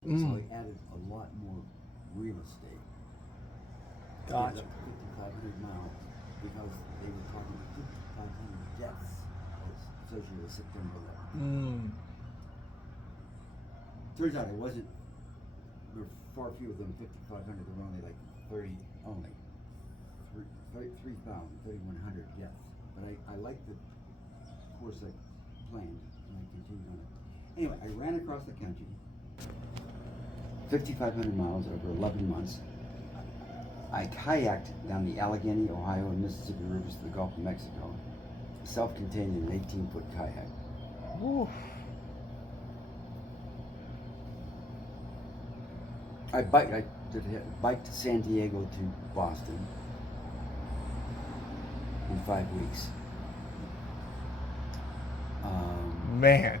So he added a lot more real estate. Gotcha. 5,500 miles because they were talking 5,500 deaths associated with September 11th. Turns out it wasn't. There were far fewer than 5,500. There were only like 30, only 3,000, 3,100 deaths. But I liked the course I planned, and I continued on it. Anyway, I ran across the country, 5,500 miles over 11 months. I kayaked down the Allegheny, Ohio, and Mississippi rivers to the Gulf of Mexico, self-contained in an 18-foot kayak. Ooh. I biked to San Diego to Boston in 5 weeks. Man.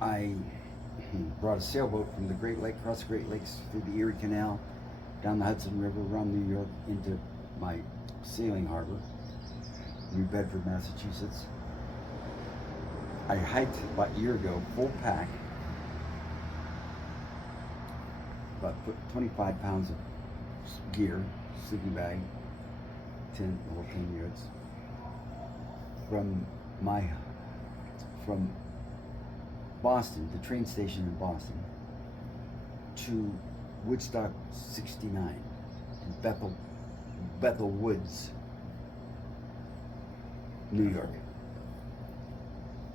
I brought a sailboat from the Great Lake, across the Great Lakes, through the Erie Canal, down the Hudson River, around New York, into my sailing harbor, New Bedford, Massachusetts. I hiked about a year ago, full pack, about 25 pounds of gear, sleeping bag, the whole 10 yards, from Boston, the train station in Boston, to Woodstock 69 in Bethel Woods, New York.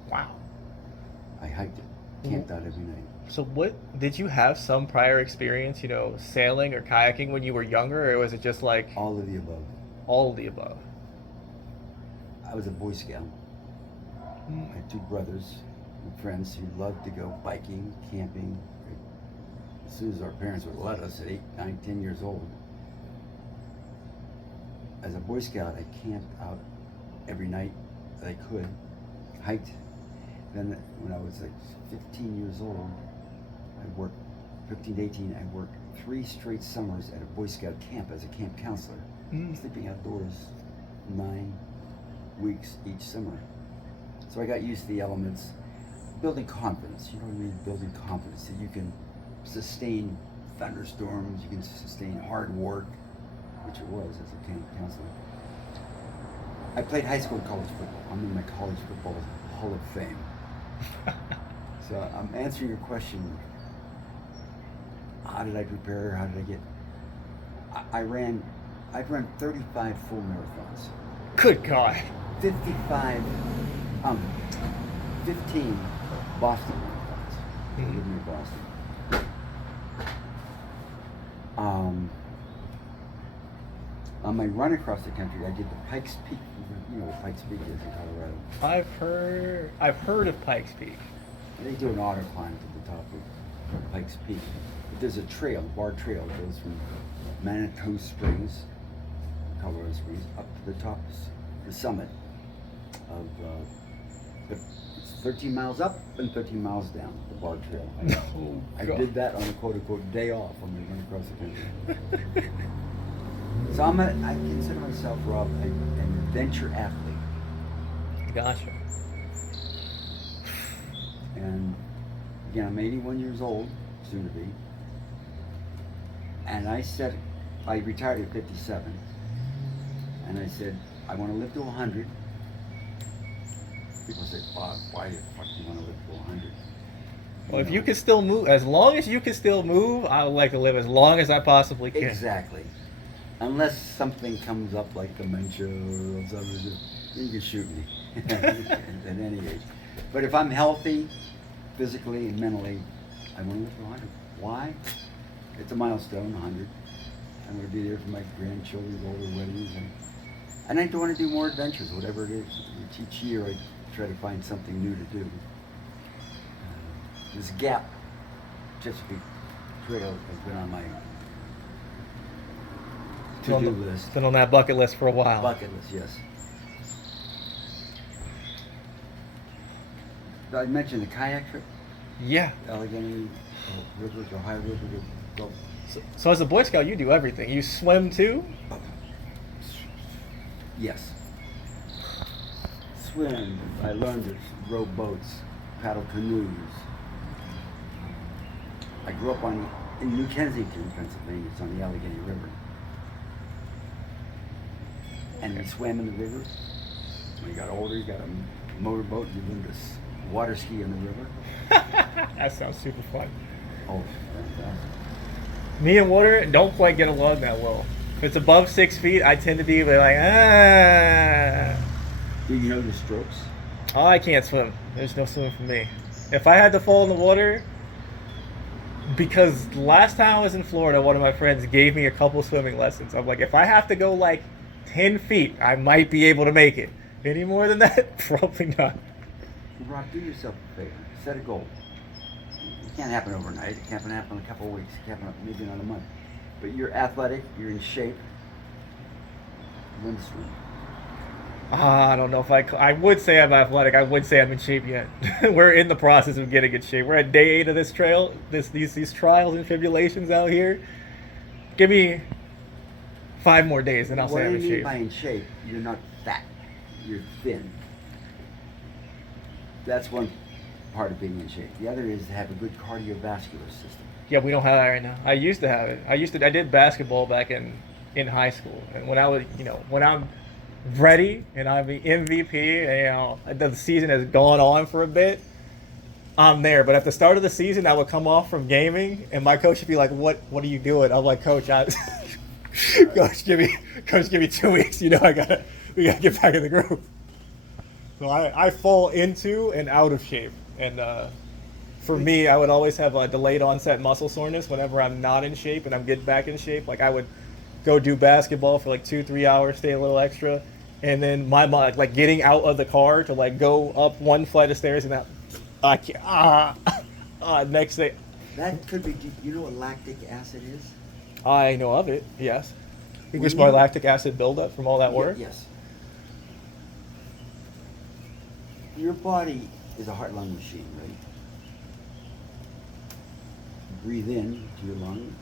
Wow. I hiked it, camped out every night. So what, did you have some prior experience, sailing or kayaking when you were younger, or was it just like All of the above. all of the above? I was a Boy Scout. I had two brothers and friends who loved to go biking, camping. As soon as our parents would let us at 8, 9, 10 years old. As a Boy Scout, I camped out every night that I could, hiked. Then when I was like 15 years old, I worked, 15 to 18, I worked 3 straight summers at a Boy Scout camp as a camp counselor, sleeping outdoors 9 weeks each summer. So I got used to the elements, building confidence, you know what I mean? Building confidence that you can sustain thunderstorms, you can sustain hard work, which it was as a camp counselor. I played high school and college football. I'm in my college football Hall of Fame. So I'm answering your question. How did I prepare? How did I get? I've run 35 full marathons. Good God. 15 Boston marathons. I live near Boston. On my run across the country, I did the Pikes Peak. You know what Pikes Peak is in Colorado. I've heard of Pikes Peak. They do an auto climb to the top of Pikes Peak. But there's a trail, bar trail, that goes from Manitou Springs, Colorado Springs, up to the top, the summit of, but it's 13 miles up and 13 miles down, the bar trail. I did that on a quote-unquote day off when we went across the country. So I consider myself, Rob, an adventure athlete. Gotcha. And again, I'm 81 years old, soon to be. And I retired at 57. And I said, I want to live to 100. People say, Bob, why the fuck do you want to live to 100? Well, if you can still move, as long as you can still move, I would like to live as long as I possibly can. Exactly. Unless something comes up like dementia or something, you can shoot me at any age. But if I'm healthy, physically and mentally, I want to live to 100. Why? It's a milestone, 100. I'm going to be there for my grandchildren's older weddings. And I want to do more adventures, whatever it is. Each year I try to find something new to do. This Gap, Chesapeake Trail has been on my to-do list. Been on that bucket list for a while. Bucket list, yes. I mentioned the kayak trip. Yeah. Allegheny River, Ohio River to go. So as a Boy Scout, you do everything. You swim too? Yes. Swim. I learned to row boats. paddle canoes. I grew up in New Kensington, Pennsylvania. It's on the Allegheny River. And we swam in the river. When you got older, you got a motorboat. You learned to water ski in the river. That sounds super fun. Oh, fantastic. Me and water don't quite get along that well. If it's above 6 feet, I tend to be like, ah. Do you know your strokes? Oh, I can't swim. There's no swimming for me. If I had to fall in the water, because last time I was in Florida, one of my friends gave me a couple swimming lessons. I'm like, if I have to go like 10 feet, I might be able to make it. Any more than that, probably not. Rob, do yourself a favor. Set a goal. It can't happen overnight. It can't happen in a couple of weeks. It can't happen maybe not a month. But you're athletic. You're in shape. Learn to swim. I don't know if I would say I'm athletic. I would say I'm in shape yet. We're in the process of getting in shape. We're at day 8 of this trail. These trials and tribulations out here. Give me 5 more days, and I'll say I'm in What do you mean shape. by in shape? You're not fat. You're thin. That's one part of being in shape. The other is to have a good cardiovascular system. Yeah, we don't have that right now. I used to have it. I did basketball back in high school, and when I was, when I'm ready and I'm the MVP, and the season has gone on for a bit, I'm there. But at the start of the season, I would come off from gaming, and my coach would be like, "What are you doing?" I'm like, "Coach, coach, give me 2 weeks. We gotta get back in the groove." So I fall into and out of shape, and for me, I would always have a delayed onset muscle soreness whenever I'm not in shape and I'm getting back in shape. Like I would go do basketball for like 2-3 hours, stay a little extra, and then my like getting out of the car to like go up one flight of stairs and that I can't. Next day, That could be. You know what lactic acid is? I know of it. Yes, I think there's When more you- lactic acid buildup from all that work. Yes. Your body is a heart-lung machine, right? You breathe in to your lung.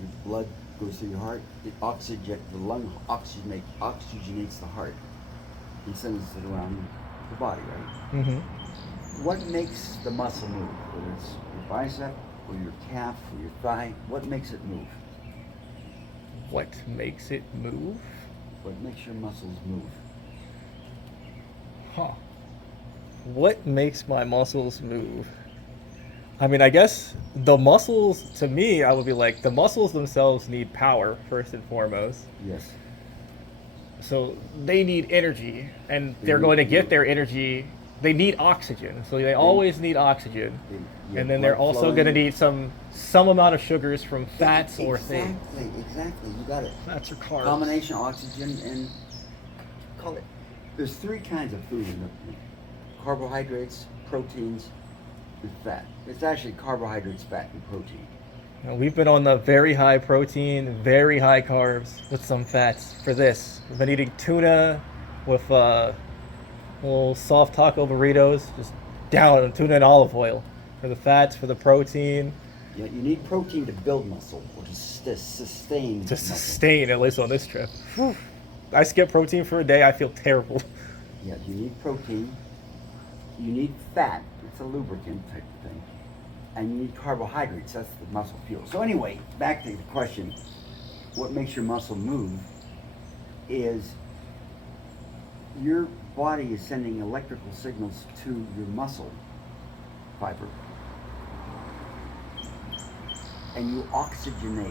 Your blood goes through your heart. The lung oxygenates the heart and sends it around the body, right? Mm-hmm. What makes the muscle move? Whether it's your bicep or your calf or your thigh, what makes it move? What makes it move? What makes your muscles move? Huh. What makes my muscles move? I mean, I guess the muscles, to me, I would be like, the muscles themselves need power, first and foremost. Yes. So they need energy, and They they're need- going to get their energy. They need oxygen, so they always need oxygen. Your And then they're blood also going to flowing. need some amount of sugars from fats or things. Exactly. You got it. Fats or carbs. Combination oxygen and call it. There's 3 kinds of food in the carbohydrates, proteins, and fat. It's actually carbohydrates, fat, and protein. Now, we've been on the very high protein, very high carbs with some fats for this. We've been eating tuna with little soft taco burritos, just down on tuna and olive oil for the fats, for the protein, Yeah, you need protein to build muscle or to sustain. to muscle. sustain, at least on this trip. Whew. I skip protein for a day, I feel terrible. Yeah, you need protein. You need fat. It's a lubricant type of thing. And you need carbohydrates. That's the muscle fuel. So anyway, back to the question. What makes your muscle move is your body is sending electrical signals to your muscle fiber. And you oxygenate,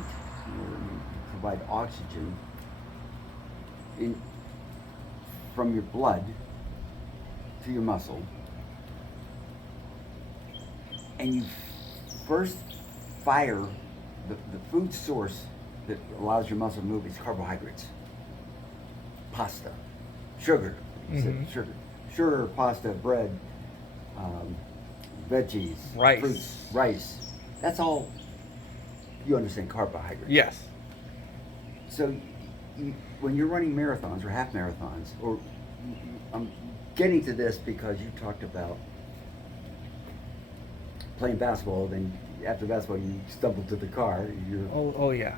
you provide oxygen from your blood to your muscle. And you first fire the food source that allows your muscle to move is carbohydrates. Pasta, sugar, sugar, pasta, bread, veggies, Rice. fruits, rice. That's all you understand carbohydrates. Yes. So when you're running marathons or half marathons, or I'm getting to this because you talked about playing basketball, then after basketball you stumble to the car. Oh yeah.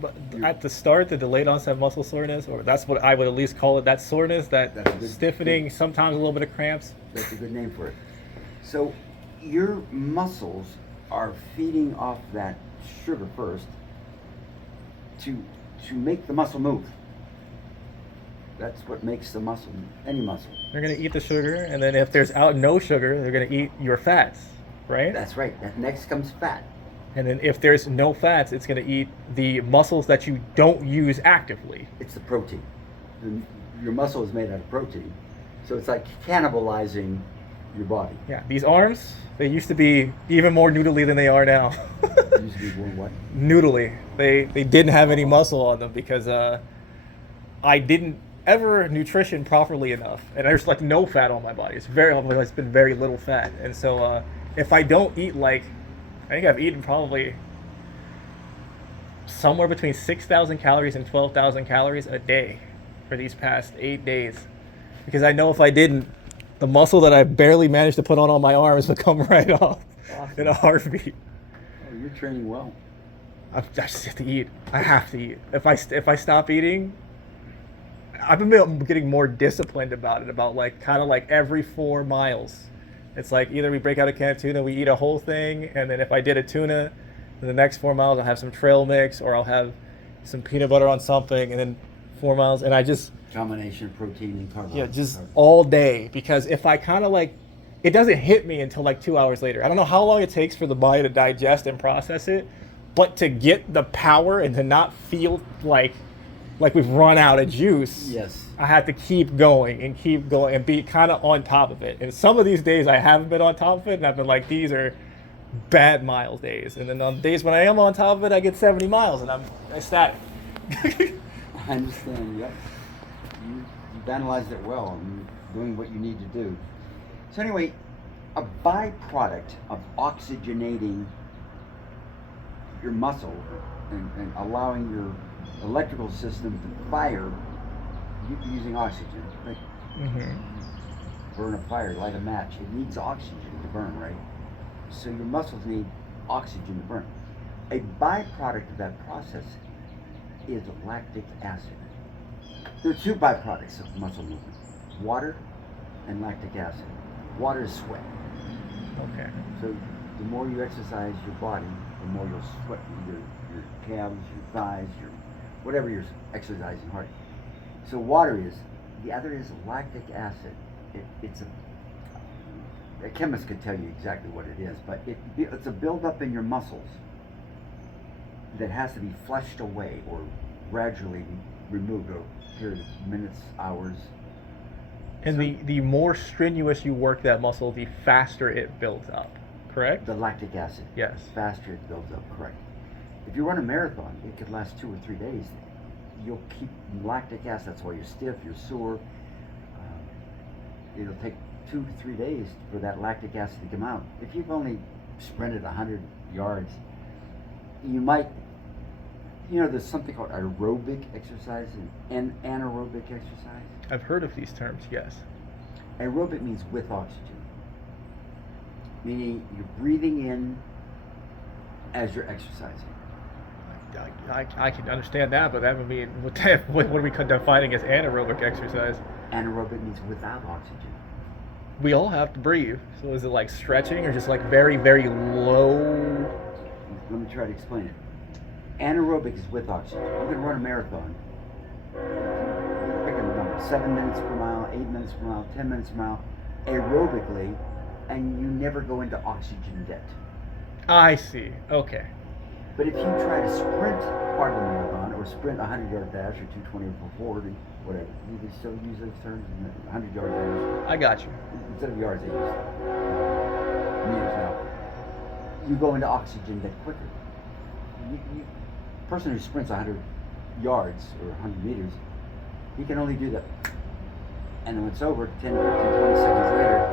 But you're- at the start, the delayed onset muscle soreness, or that's what I would at least call it, that soreness, that That's a good- stiffening, sometimes a little bit of cramps. That's a good name for it. So your muscles are feeding off that sugar first to to make the muscle move. That's what makes the muscle, any muscle. They're gonna eat the sugar, and then if there's no sugar, they're gonna eat your fats, right? That's right. That next comes fat. And then if there's no fats, it's gonna eat the muscles that you don't use actively. It's the protein. Your muscle is made out of protein, so it's like cannibalizing your body. Yeah, these arms, they used to be even more noodly than they are now. It used to be doing what? Noodly. They didn't have any muscle on them because I didn't ever nutrition properly enough, and there's like no fat on my body. It's been very little fat, and so if I don't eat like, I think I've eaten probably somewhere between 6,000 calories and 12,000 calories a day for these past 8 days, because I know if I didn't, the muscle that I barely managed to put on my arms would come right off in a heartbeat. Oh, you're training well. I just have to eat. I have to eat. If I stop eating, I've been getting more disciplined about it. About like kind of like every 4 miles, it's like either we break out a can of tuna, we eat a whole thing, and then if I did a tuna, then the next 4 miles I'll have some trail mix, or I'll have some peanut butter on something, and then 4 miles, and I just Combination of protein and carbohydrates. just all day, because if I kind of like, it doesn't hit me until like 2 hours later. I don't know how long it takes for the body to digest and process it, but to get the power and to not feel like we've run out of juice. Yes. I have to keep going and be kind of on top of it. And some of these days I haven't been on top of it, and I've been like, these are bad miles days. And then on days when I am on top of it, I get 70 miles and I'm ecstatic. I understand. Yep. You've analyzed it well and doing what you need to do. So anyway, a byproduct of oxygenating your muscle and allowing your electrical system to fire using oxygen, right? Burn a fire, light a match. It needs oxygen to burn, right? So your muscles need oxygen to burn. A byproduct of that process is lactic acid. There are 2 byproducts of muscle movement: water and lactic acid. Water is sweat. Okay. So the more you exercise your body, the more you'll sweat your calves, your thighs, your whatever you're exercising hard. So water is. The other is lactic acid. It's a chemist could tell you exactly what it is, but it's a buildup in your muscles that has to be flushed away or gradually removed over a period of minutes, hours. And the more strenuous you work that muscle, the faster it builds up, correct? The lactic acid. Yes. Faster it builds up, correct. If you run a marathon, it could last 2 or 3 days. You'll keep lactic acid. That's why you're stiff, you're sore. It'll take 2 to 3 days for that lactic acid to come out. If you've only sprinted 100 yards, you might, there's something called aerobic exercise and anaerobic exercise. I've heard of these terms, yes. Aerobic means with oxygen, meaning you're breathing in as you're exercising. I can understand that, but that would mean, what are we defining as anaerobic exercise? Anaerobic means without oxygen. We all have to breathe. So is it like stretching or just like very, very low? Let me try to explain it. Anaerobic is with oxygen. You're going to run a marathon. Pick a number: 7 minutes per mile, 8 minutes per mile, 10 minutes per mile, aerobically, and you never go into oxygen debt. I see. Okay. But if you try to sprint part of the marathon, or sprint a 100-yard dash, or 220 or 440, whatever, do they still use those terms? 100-yard dash. I got you. Instead of yards, they use meters now. You go into oxygen debt quicker. Person who sprints 100 yards or 100 meters, he can only do that. And when it's over, 10, 15, 20 seconds later,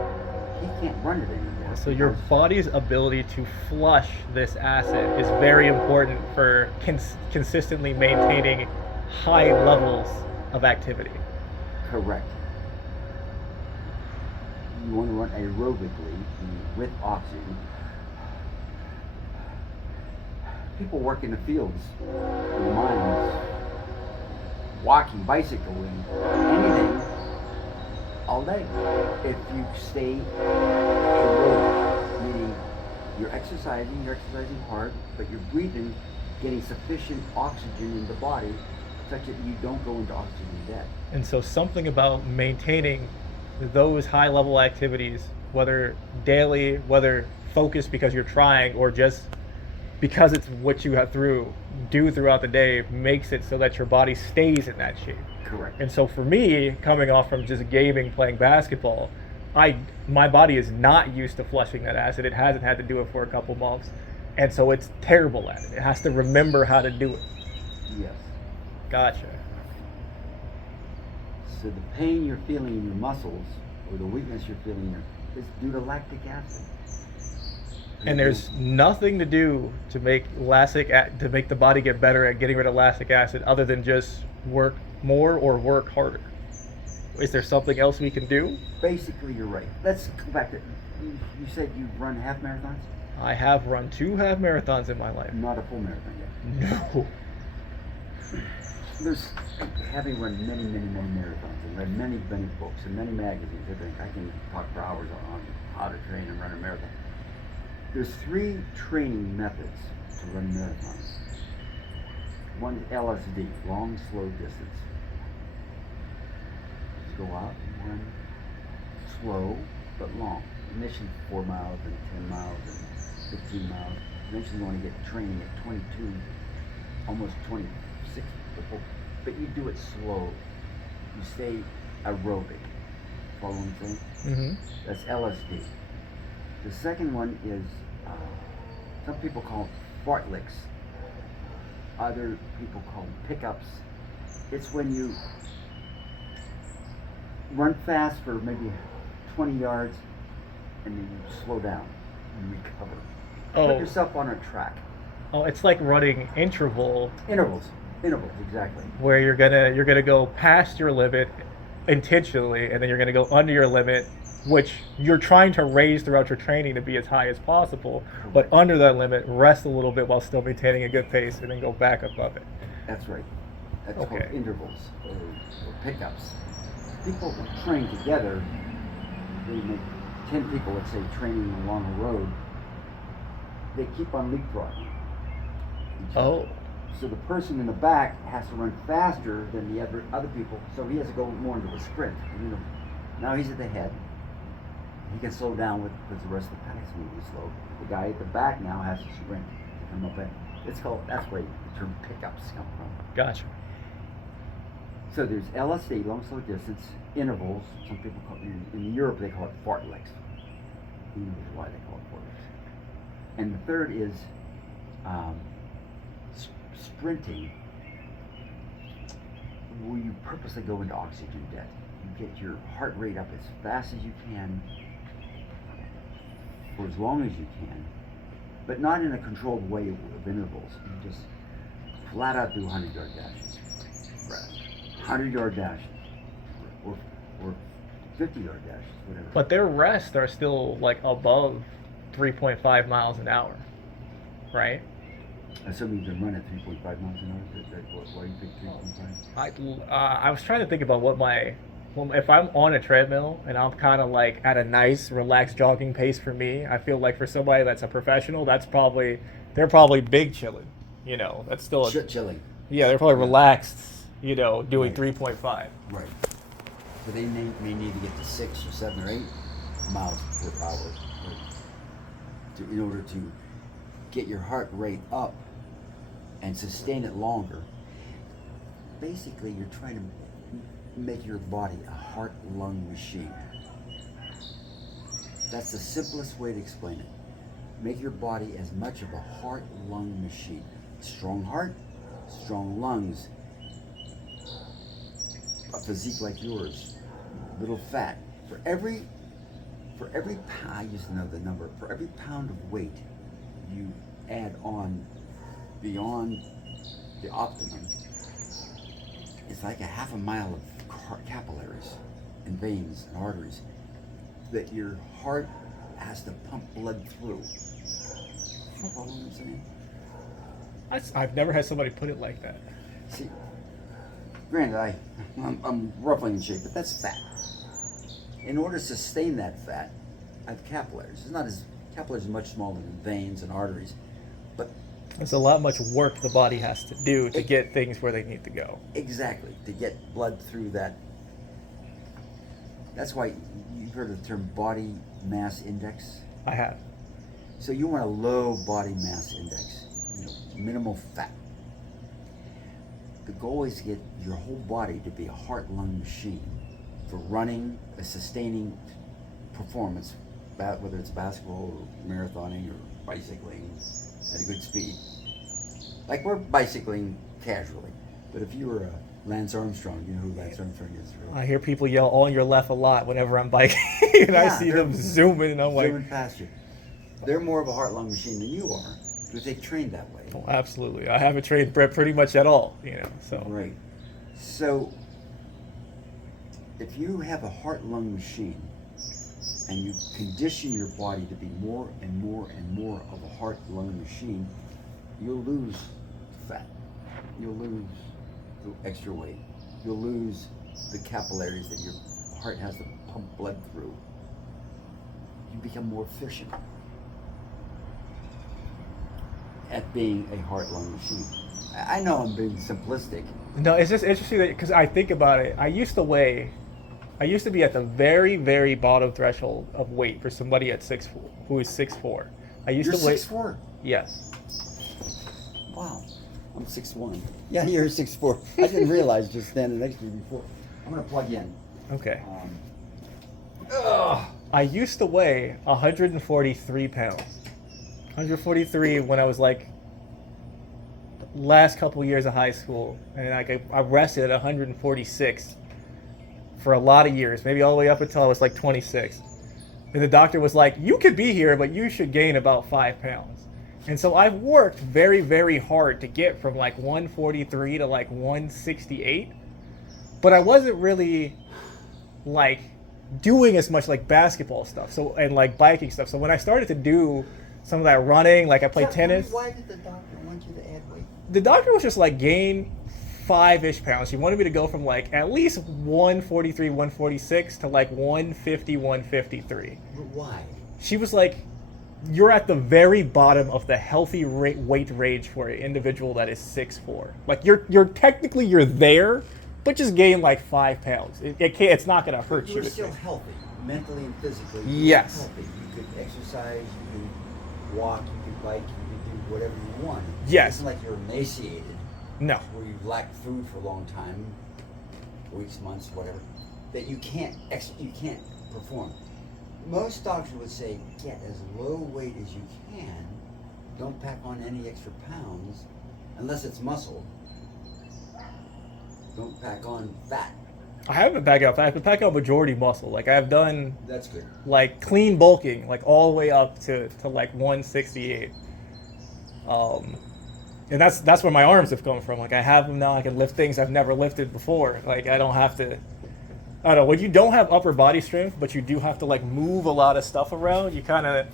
he can't run it anymore. So your body's ability to flush this acid is very important for consistently maintaining high levels of activity. Correct. You want to run aerobically with oxygen. People work in the fields, in the mines, walking, bicycling, anything. A all day. If you stay aerobic, meaning you're exercising hard, but you're breathing, getting sufficient oxygen in the body such that you don't go into oxygen debt. And so something about maintaining those high level activities, whether daily, whether focused because you're trying, or just because it's what you have do throughout the day, makes it so that your body stays in that shape. Correct. And so for me, coming off from just gaming, playing basketball, my body is not used to flushing that acid. It hasn't had to do it for a couple months, and so it's terrible at it. It has to remember how to do it. Yes. Gotcha. So the pain you're feeling in your muscles, or the weakness you're feeling, is due to lactic acid. And there's nothing to do to make to make the body get better at getting rid of lactic acid other than just work more or work harder. Is there something else we can do? Basically, you're right. Let's go back to, you said you've run half marathons? I have run 2 half marathons in my life. Not a full marathon yet. No. There's, having run many marathons and read many books and many magazines, I can talk for hours on how to train and run a marathon. There's 3 training methods to run marathons. One is LSD, long, slow distance. You go out and run slow but long. Initially 4 miles and 10 miles and 15 miles. Eventually you want to get training at 22, almost 26 before, but you do it slow. You stay aerobic. Follow what I'm saying? Mm-hmm. That's LSD. The second one is, some people call it fartleks. Other people call them pickups. It's when you run fast for maybe 20 yards and then you slow down and recover. Put yourself on a track. Oh, it's like running intervals, exactly. where you're gonna go past your limit intentionally, and then you're gonna go under your limit, which you're trying to raise throughout your training to be as high as possible, but under that limit, rest a little bit while still maintaining a good pace, and then go back above it. That's right. That's Okay. called intervals or pickups. People who train together, they make 10 people, let's say, training along a road, they keep on leapfrogging each other. So the person in the back has to run faster than the other people, so he has to go more into a sprint. Now he's at the head. He can slow down because the rest of the pack is moving slow. The guy at the back now has to sprint to come up. That's where the term pickups come from. Gotcha. So there's LSD, long slow distance, intervals. Some people call it, in Europe they call it fartleks. Who knows why they call it fartleks? And the third is sprinting, where you purposely go into oxygen debt. You get your heart rate up as fast as you can, for as long as you can, but not in a controlled way of intervals. You just flat out do 100-yard dashes, 100-yard dashes, or 50-yard dashes, whatever. But their rests are still like above 3.5 miles an hour, right? Assuming you can run at 3.5 miles an hour, why do you think 3.5? I was trying to think about if I'm on a treadmill and I'm kind of like at a nice, relaxed jogging pace for me. I feel like for somebody that's a professional, they're probably big chilling. That's still chilling. Yeah, they're probably relaxed. Doing 3.5. Right. So they may need to get to 6 or 7 or 8 miles per hour in order to get your heart rate up and sustain it longer. Basically, you're trying to make your body a heart-lung machine. That's the simplest way to explain it. Make your body as much of a heart-lung machine. Strong heart, strong lungs, a physique like yours, little fat. For every pound, I used to know the number, for every pound of weight you add on beyond the optimum, it's like a half a mile of capillaries and veins and arteries that your heart has to pump blood through. You follow what I'm saying? I've never had somebody put it like that. See, granted, I'm roughly in shape, but that's fat. In order to sustain that fat, I have capillaries. It's not as capillaries are much smaller than veins and arteries, but There's a lot much work the body has to do to get things where they need to go. exactly to get blood through that. That's why you've heard of the term body mass index. I have. So you want a low body mass index, minimal fat. The goal is to get your whole body to be a heart-lung machine for running a sustaining performance, whether it's basketball or marathoning or bicycling at a good speed. Like we're bicycling casually, but if you were Lance Armstrong, you know who Lance Armstrong is, right? I hear people yell on your left a lot whenever I'm biking, and I see them zooming, and I'm like, zooming past you. They're more of a heart-lung machine than you are, but they train that way. oh, absolutely. I haven't trained pretty much at all, so. Right. So, if you have a heart-lung machine and you condition your body to be more and more and more of a heart-lung machine, you'll lose fat. You'll lose the extra weight. You'll lose the capillaries that your heart has to pump blood through. You become more efficient at being a heart-lung machine. I know I'm being simplistic. No, it's just interesting because I think about it. I used to be at the very, very bottom threshold of weight for somebody at 6'4", who is 6'4". You're 6'4"? Yes. Wow. I'm 6'1". Yeah, you're 6'4". I didn't realize just standing next to you before. I'm going to plug in. Okay. I used to weigh 143 pounds. 143 when I was like last couple years of high school, and I rested at 146 for a lot of years, maybe all the way up until I was like 26. And the doctor was like, you could be here, but you should gain about 5 pounds. And so I've worked very, very hard to get from like 143 to like 168, but I wasn't really like doing as much like basketball stuff and like biking stuff. So when I started to do some of that running, like I played tennis. Why did the doctor want you to add weight? The doctor was just like, gain 5-ish pounds. She wanted me to go from like at least 143, 146 to like 150, 153. But why? She was like, you're at the very bottom of the healthy weight range for an individual that is 6'4". Like you're technically there, but just gain like 5 pounds. It's not going to hurt you. You're still healthy, mentally and physically. Yes. Healthy. You could exercise, you could walk, you could bike, you could do whatever you want. Yes. It's not like you're emaciated. No. Where you've lacked food for a long time, weeks, months, whatever, that you can't perform. Most doctors would say, get as low weight as you can. Don't pack on any extra pounds, unless it's muscle. Don't pack on fat. I haven't packed out fat. I've been packing on majority muscle. Like I've done. That's good. Like clean bulking, like all the way up to like 168. And that's where my arms have come from. Like I have them now. I can lift things I've never lifted before. Like I don't have to. I don't know. When you don't have upper body strength, but you do have to like move a lot of stuff around, you kind of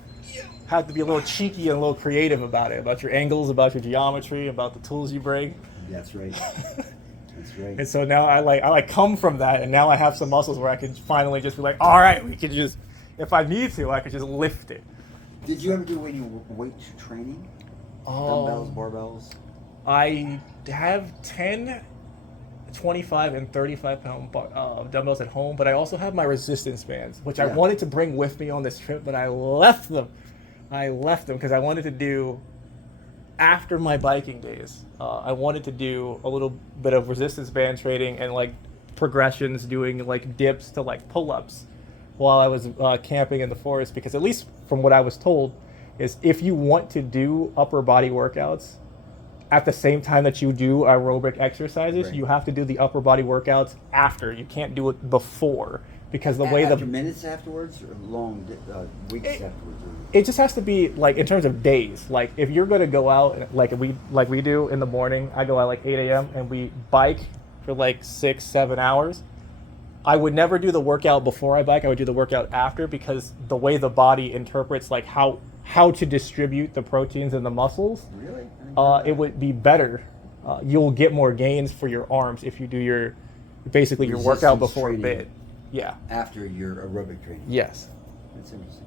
have to be a little cheeky and a little creative about it, about your angles, about your geometry, about the tools you bring. That's right. That's right. And so now I come from that, and now I have some muscles where I can finally just be like, all right, we can just, if I need to, I can just lift it. Did you ever do any weight training? Dumbbells, barbells? I have 10, 25, and 35 pound dumbbells at home, but I also have my resistance bands, which I wanted to bring with me on this trip, but I left them. Because I wanted to do, after my biking days, I wanted to do a little bit of resistance band training and like progressions, doing like dips to like pull-ups while I was camping in the forest, because at least from what I was told is if you want to do upper body workouts at the same time that you do aerobic exercises, right, you have to do the upper body workouts after. You can't do it before, because the way after minutes afterwards or long weeks afterwards. It just has to be like in terms of days. Like if you're going to go out like we do in the morning, I go out like 8 a.m. and we bike for like 6-7 hours. I would never do the workout before I bike. I would do the workout after, because the way the body interprets like how to distribute the proteins in the muscles. Really? It would be better. You'll get more gains for your arms if you do your workout before bed. Yeah. after your aerobic training. Yes. That's interesting.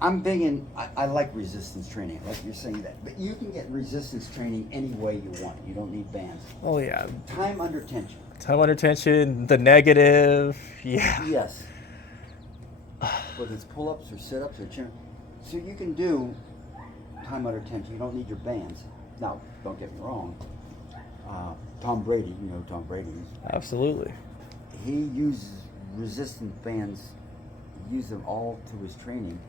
I'm big in, I like resistance training, like you're saying that. But you can get resistance training any way you want. You don't need bands. Oh yeah. Time under tension. Time under tension, the negative. Yeah. Yes. Whether it's pull-ups or sit-ups or chin. So you can do time under tension. You don't need your bands. Now, don't get me wrong. Tom Brady, you know Tom Brady. Absolutely. He uses resistance bands. He used them all through his training.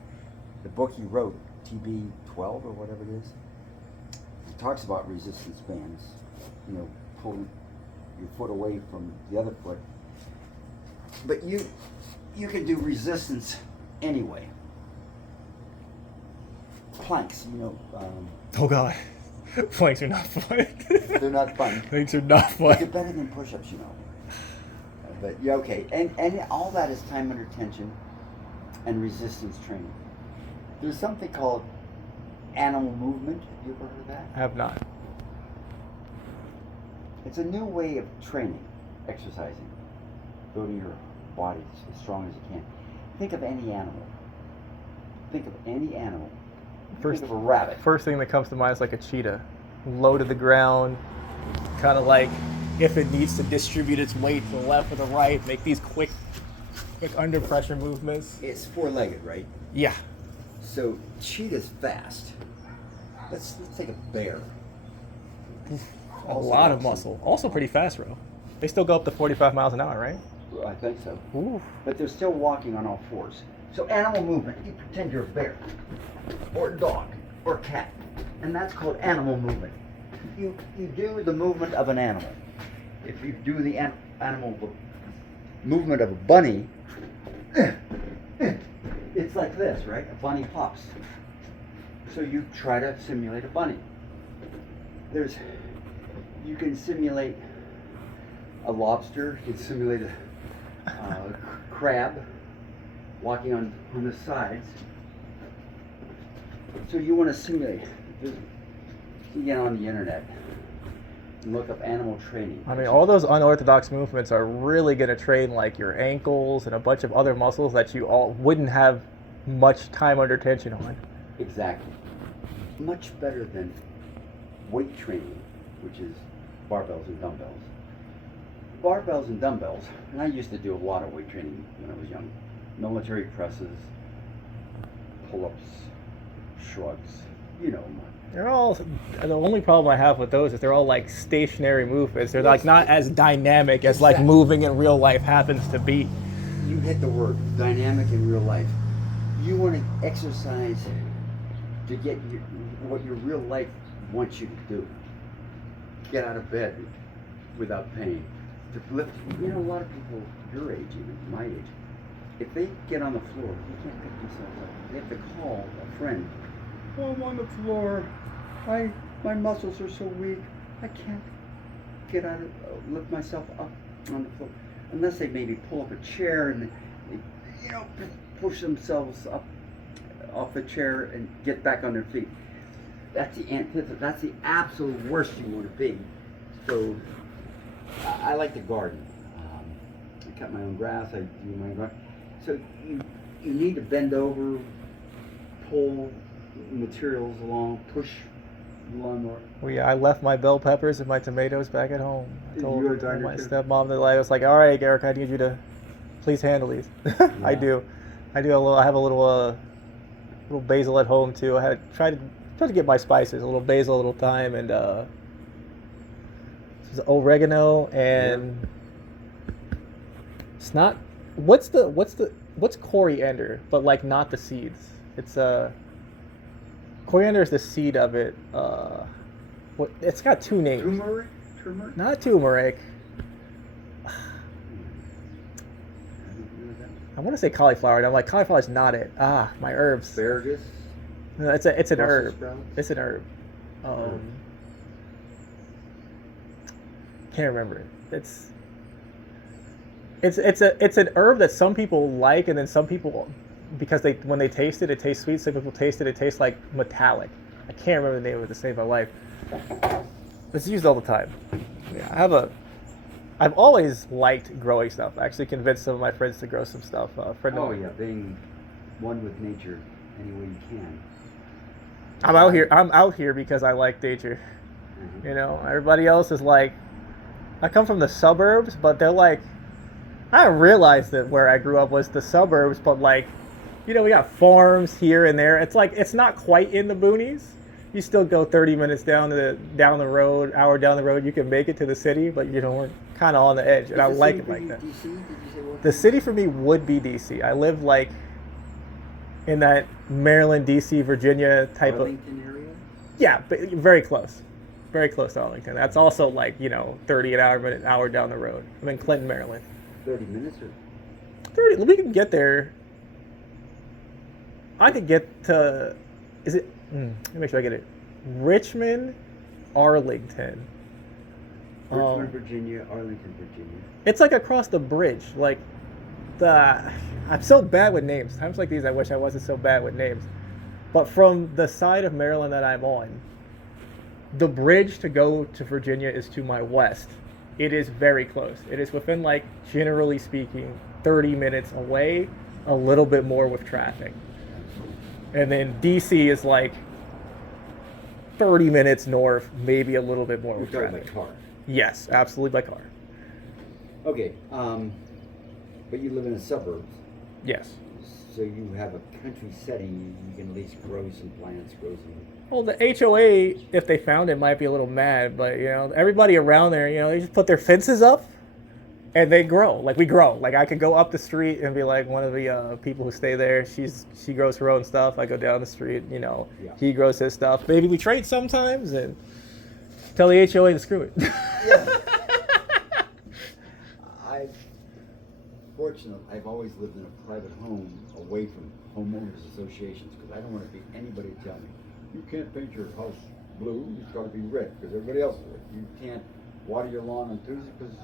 The book he wrote, TB12 or whatever it is, he talks about resistance bands. You know, pulling your foot away from the other foot. But you can do resistance anyway. Planks, you know. Oh god. Planks are not fun. They're not fun. Planks are not They're fun. better than push-ups, you know. But yeah, okay, and all that is time under tension and resistance training. There's something called animal movement. Have you ever heard of that? I have not. It's a new way of training, exercising, building your body as strong as you can. Think of any animal. Think of any animal. First, Think of a rabbit. first thing that comes to mind is like a cheetah. Low to the ground, kind of like if it needs to distribute its weight to the left or the right, make these quick under pressure movements. It's four-legged, right? Yeah. So cheetah's fast. Let's take a bear. A Also lot of awesome. muscle. Also pretty fast, bro. They still go up to 45 miles an hour, right? Well, I think so. Ooh. But they're still walking on all fours. So animal movement, you pretend you're a bear, or a dog, or a cat, and that's called animal movement. You do the movement of an animal. If you do the animal movement of a bunny, it's like this, right? A bunny hops. So you try to simulate a bunny. You can simulate a lobster, you can simulate a crab walking on the sides. So you want to simulate. You get on the internet and look up animal training. I mean, all those unorthodox movements are really going to train like your ankles and a bunch of other muscles that you all wouldn't have much time under tension on. Exactly. Much better than weight training, which is barbells and dumbbells. Barbells and dumbbells, and I used to do a lot of weight training when I was young. Military presses, pull-ups, shrugs, you know. They're all, the only problem I have with those is they're all like stationary movements. They're like not as dynamic as like moving in real life happens to be. You hit the word, dynamic in real life. You want to exercise to get what your real life wants you to do. Get out of bed without pain. To lift, you know, a lot of people your age, even my age, if they get on the floor, they can't pick themselves up. They have to call a friend. Oh, I'm on the floor. My muscles are so weak. I can't get out of, lift myself up on the floor. Unless they maybe pull up a chair and they, you know, push themselves up off the chair and get back on their feet. That's the antithesis. That's the absolute worst you want to be. So I like to garden. I cut my own grass. I do my own garden. So you need to bend over, pull materials along, push the lawnmower. Well, yeah, I left my bell peppers and my tomatoes back at home. I told You're a gardener my too? stepmom that I was like, all right, Garrick, I need you to please handle these. I do. I have a little basil at home too. I had tried to get my spices, a little basil, a little thyme, and this is oregano and it's not. What's coriander? But like not the seeds. It's coriander is the seed of it. It's got two names. Turmeric? Turmeric? Not turmeric. I want to say cauliflower, and I'm like, cauliflower's not it. Ah, my herbs. Asparagus? No, it's an Brussels herb. sprouts? It's an herb. Can't remember it. It's an herb that some people like, and then some people, because when they taste it, it tastes sweet. Some people taste it, it tastes like metallic. I can't remember the name of it to save my life. It's used all the time. Yeah, I have I've always liked growing stuff. I actually convinced some of my friends to grow some stuff. A friend of Oh mine. yeah, being one with nature any way you can. I'm out here. I'm out here because I like nature. You know, everybody else is like, I come from the suburbs, but they're like, I didn't realize that where I grew up was the suburbs, but like, you know, we got farms here and there. It's like it's not quite in the boonies. You still go 30 minutes down the road, hour down the road, you can make it to the city, but you know we're kind of on the edge, and Is I the like city it for like you that. DC? Did you say what? The city for me would be DC. I live like in that Maryland, DC, Virginia type of. Arlington area? Yeah, but very close to Arlington. That's also like 30 an hour down the road. I'm in Clinton, Maryland. 30 minutes or 30. We can get there. I could get to. Is it? Let me make sure I get it. Richmond, Arlington. Richmond, Virginia, Arlington, Virginia. It's like across the bridge. Like the. I'm so bad with names. Times like these, I wish I wasn't so bad with names. But from the side of Maryland that I'm on, the bridge to go to Virginia is to my west. It is very close. It is within, like, generally speaking, 30 minutes away, a little bit more with traffic. And then DC is like 30 minutes north, maybe a little bit more You're with talking traffic. by car. Yes, absolutely by car. Okay, but you live in the suburbs, Yes. so you have a country setting. You can at least grow some plants, grow some. Well, the HOA, if they found it, might be a little mad, but everybody around there, they just put their fences up, and they grow. Like we grow. Like I could go up the street and be like one of the people who stay there. She grows her own stuff. I go down the street. Yeah. He grows his stuff. Maybe we trade sometimes and tell the HOA to screw it. Yeah. I've always lived in a private home away from homeowners associations because I don't want to be anybody to tell me you can't paint your house blue. It's got to be red because everybody else is red. You can't water your lawn on Tuesday because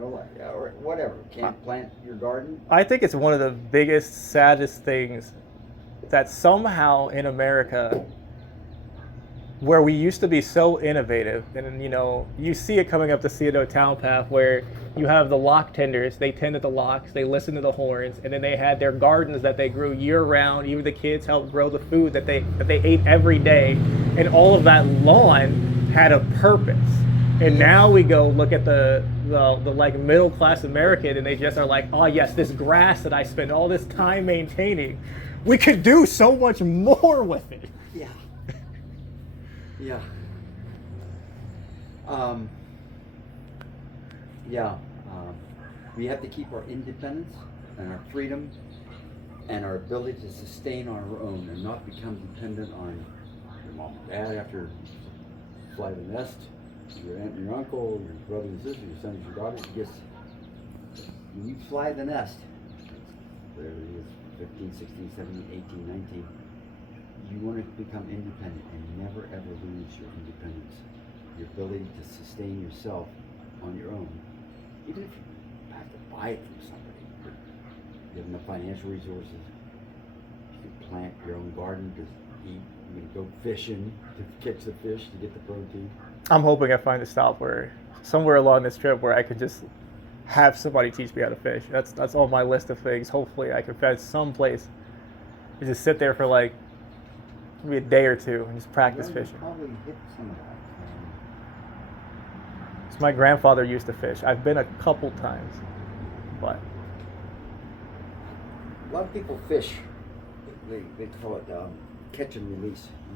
or whatever. Can't plant your garden. I think it's one of the biggest, saddest things that somehow in America, where we used to be so innovative, and you see it coming up the Theodore Town Path where you have the lock tenders, they tended the locks, they listened to the horns, and then they had their gardens that they grew year round. Even the kids helped grow the food that they ate every day, and all of that lawn had a purpose. And now we go look at the like middle class American, and they just are like, oh yes, this grass that I spend all this time maintaining, we could do so much more with it. Yeah. Yeah. We have to keep our independence and our freedom and our ability to sustain our own and not become dependent on your mom and dad after you fly the nest, your aunt and your uncle, your brother and sister, your son and your daughter. When you fly the nest, whatever it is, 15, 16, 17, 18, 19, you want to become independent and never ever lose your independence, your ability to sustain yourself on your own, even if you have to buy it from somebody. You have enough financial resources. You can plant your own garden to eat. You can go fishing to catch the fish to get the protein. I'm hoping I find a stop somewhere along this trip where I could just have somebody teach me how to fish. That's on my list of things. Hopefully I can find some place to just sit there for like maybe a day or two and just practice fishing. Probably hit some of that. So my grandfather used to fish. I've been a couple times, but A lot of people fish. They call it catch and release. I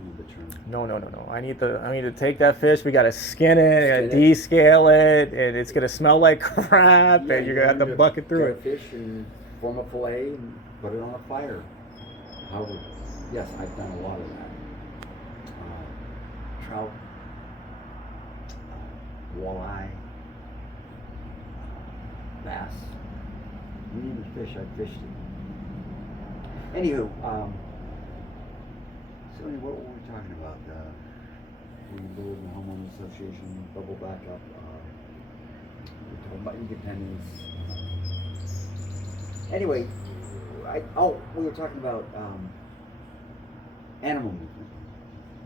don't know the term. no. I need to take that fish. We gotta skin it, Skin gotta it. descale it, and it's gonna smell like crap, Yeah, and you're gonna have to bucket through get a it. fish and form a fillet and put it on a fire. However, yes, I've done a lot of that. Trout, walleye, bass. You name the fish, I fished it. Anywho, so what were we talking about? We live in the homeowner association, bubble back up. We're talking about independence. Anyway, we were talking about animal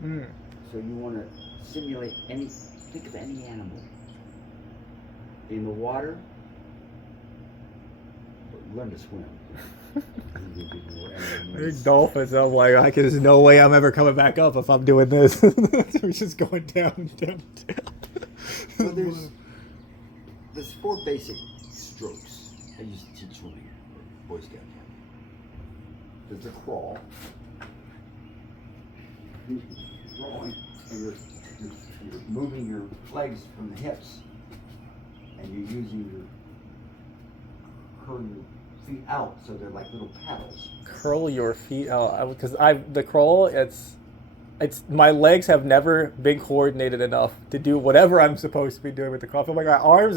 movement. So you want to simulate think of any animal in the water, learn to swim. There's dolphins. I'm like, there's no way I'm ever coming back up if I'm doing this. We're just going down, down, down. So there's 4 basic strokes I used to teach swimming at Boy Scout camp. There's a crawl. You're crawling, and you're moving your legs from the hips, and you're using your curling your feet out, so they're like little paddles. Curl your feet out, because the crawl, it's my legs have never been coordinated enough to do whatever I'm supposed to be doing with the crawl. I feel like my arms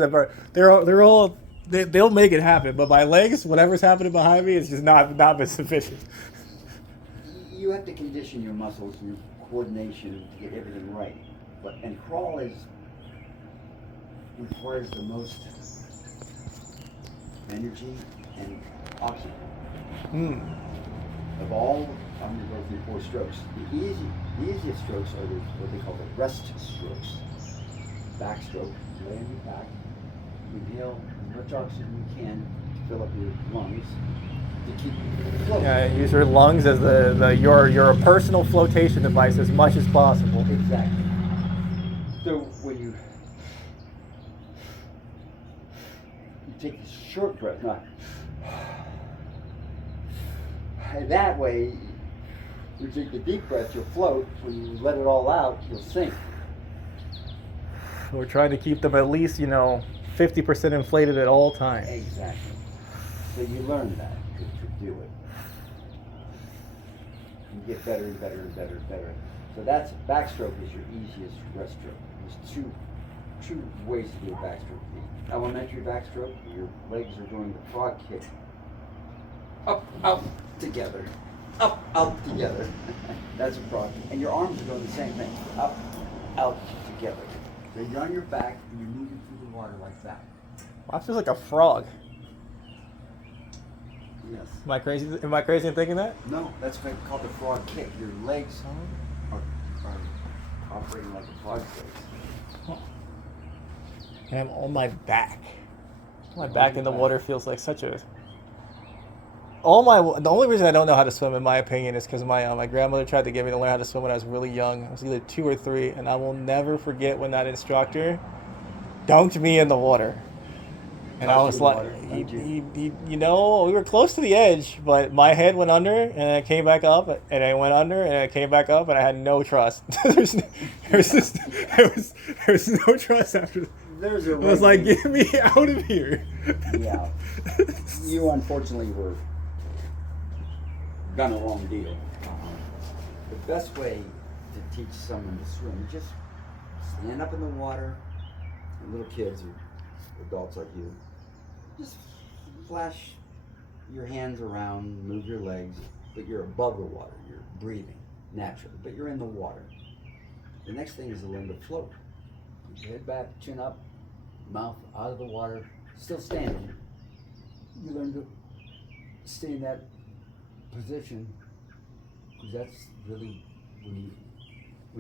they'll make it happen, but my legs, whatever's happening behind me, is just not been sufficient. You have to condition your muscles and your coordination to get everything right. And crawl requires the most energy and oxygen. Of all, I'm going to go through 4 strokes. The easiest strokes are what they call the rest strokes. Backstroke, lay on your back, inhale as much oxygen you can to fill up your lungs to keep you floating. Yeah, use your lungs as your personal flotation device as much as possible. Exactly. So when you take the short breath, and that way, you take the deep breath, you'll float. When you let it all out, you'll sink. We're trying to keep them at least, 50% inflated at all times. Exactly. So you learn that to do it. You get better and better and better and better. So that's backstroke is your easiest rest stroke. There's two ways to do a backstroke. The elementary backstroke, your legs are doing the frog kick. Up, out, together. Up, out, together. That's a frog. And your arms are doing the same thing. Up, out, together. So you're on your back and you're moving through the water like that. Well, that feels like a frog. Yes. Am I crazy in thinking that? No, that's called the frog kick. Your legs are operating like a frog's legs. And I'm on my back. My back in the water feels like such a... The only reason I don't know how to swim, in my opinion, is because my grandmother tried to get me to learn how to swim when I was really young. I was either 2 or 3, and I will never forget when that instructor dunked me in the water. And I was like, we were close to the edge, but my head went under, and it came back up, and I went under, and it came back up, and I had no trust. there was no trust after that. I was like, get me out of here. Yeah. You unfortunately were done a wrong deal. The best way to teach someone to swim is just stand up in the water, and little kids or adults like you, just flash your hands around, move your legs, but you're above the water. You're breathing naturally, but you're in the water. The next thing is to learn to float. Head back, chin up, mouth out of the water, still standing. You learn to stay in that position, because that's really when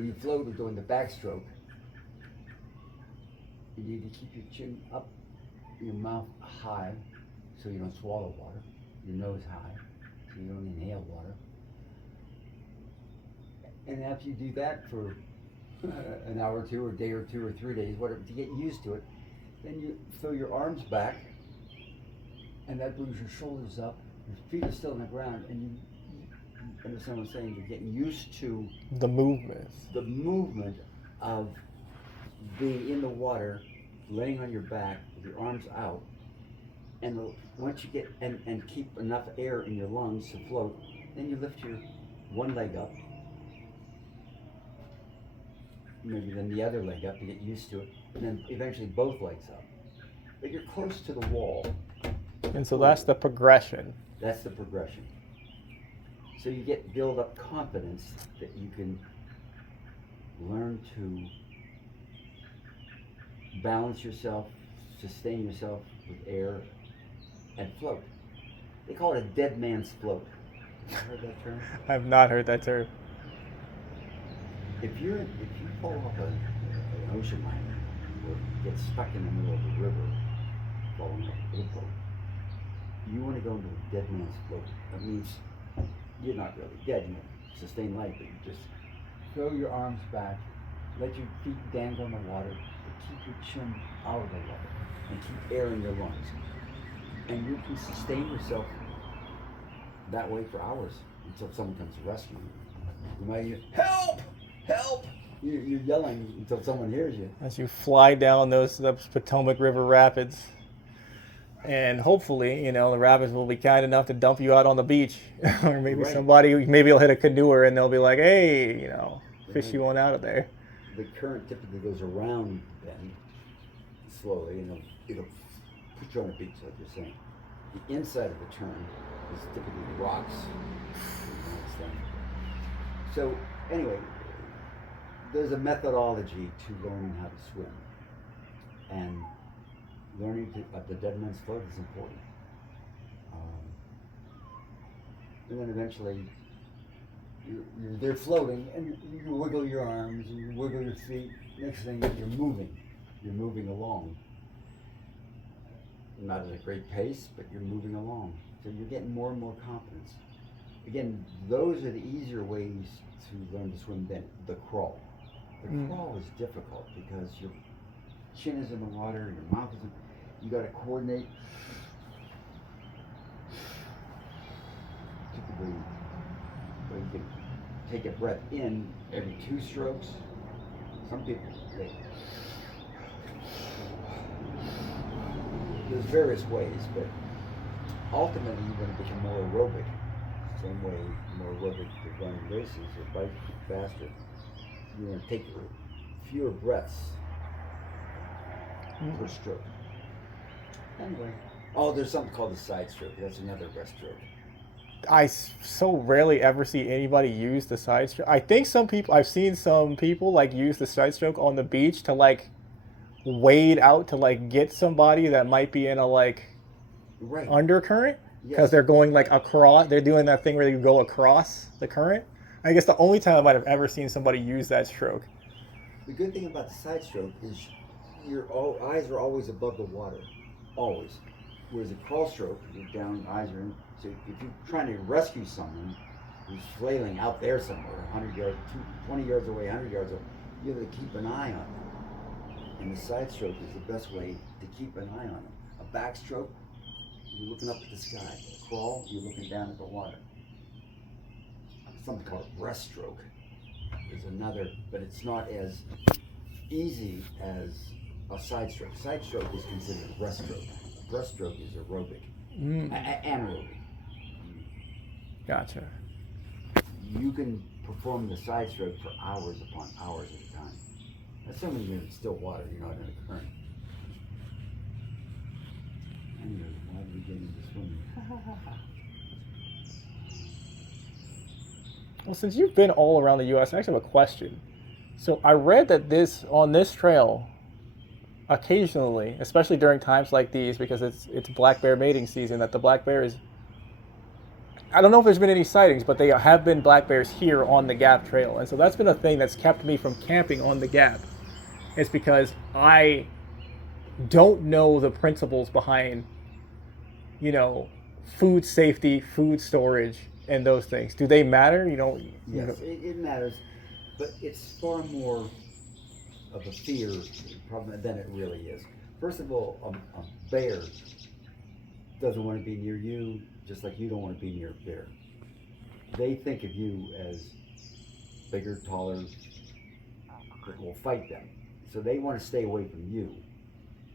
you float or doing the backstroke. You need to keep your chin up, your mouth high, so you don't swallow water. Your nose high, so you don't inhale water. And after you do that for an hour or 2, or a day or 2 or 3 days, whatever, to get used to it, then you throw your arms back, and that brings your shoulders up. Your feet are still on the ground, and you understand what I'm saying? You're getting used to The movement of being in the water, laying on your back with your arms out, and once you get and keep enough air in your lungs to float, then you lift your one leg up, maybe then the other leg up to get used to it, and then eventually both legs up. But you're close to the wall. And so that's the progression. That's the progression. So you build up confidence that you can learn to balance yourself, sustain yourself with air, and float. They call it a dead man's float. Have you heard that term? I've not heard that term. If you fall off an ocean liner or get stuck in the middle of the river, falling off a little boat. You want to go into a dead man's float. That means you're not really dead. You sustain life, but you just throw your arms back, let your feet dangle in the water, but keep your chin out of the water and keep air in your lungs. And you can sustain yourself that way for hours until someone comes to rescue you. You might hear, help! Help! You're yelling until someone hears you. As you fly down those Potomac River rapids. And hopefully, you know, the rapids will be kind enough to dump you out on the beach. Or maybe Right. maybe you'll hit a canoer and they'll be like, hey, you know, fish Right. you on out of there. The current typically goes around then, slowly, and it'll put you on a beach, like you're saying. The inside of the turn is typically rocks. So, anyway, there's a methodology to learning how to swim. And learning at the dead man's float is important. And then eventually, you're there floating, and you wiggle your arms, and you wiggle your feet. Next thing, you're moving. You're moving along. Not at a great pace, but you're moving along. So you're getting more and more confidence. Again, those are the easier ways to learn to swim than the crawl. The crawl is difficult because your chin is in the water, your mouth is in. You got to coordinate. Typically, you can take a breath in every 2 strokes. Some people, there's various ways, but ultimately you're going to become more aerobic. Same way, more aerobic to run races or bike faster. You're going to take fewer breaths per stroke. Anyway, there's something called a side stroke. That's another breaststroke. I so rarely ever see anybody use the side stroke. I think I've seen some people like use the side stroke on the beach to like wade out to like get somebody that might be in a like undercurrent because they're going like across. They're doing that thing where you go across the current. I guess the only time I might have ever seen somebody use that stroke. The good thing about the side stroke is your eyes are always above the water, always. Whereas a crawl stroke, you're down, eyes are in. So if you're trying to rescue someone who's flailing out there somewhere, 100 yards, 20 yards away, 100 yards away, you have to keep an eye on them. And the side stroke is the best way to keep an eye on them. A backstroke, you're looking up at the sky. A crawl, you're looking down at the water. Something called a breaststroke is another, but it's not as easy as a side stroke. Side stroke is considered a breaststroke. A breaststroke is aerobic, anaerobic. Gotcha. You can perform the side stroke for hours upon hours at a time. Assuming you're in still water, you're not in a current. Anyway, why did we get into swimming? Well, since you've been all around the U.S., I actually have a question. So I read that on this trail, occasionally, especially during times like these, because it's black bear mating season, that the black bear is. I don't know if there's been any sightings, but they have been black bears here on the Gap Trail, and so that's been a thing that's kept me from camping on the Gap. It's because I don't know the principles behind, you know, food safety, food storage, and those things. Do they matter? Yes, it matters, but it's far more of a fear problem than it really is. First of all, a bear doesn't want to be near you, just like you don't want to be near a bear. They think of you as bigger, taller, that will fight them. So they want to stay away from you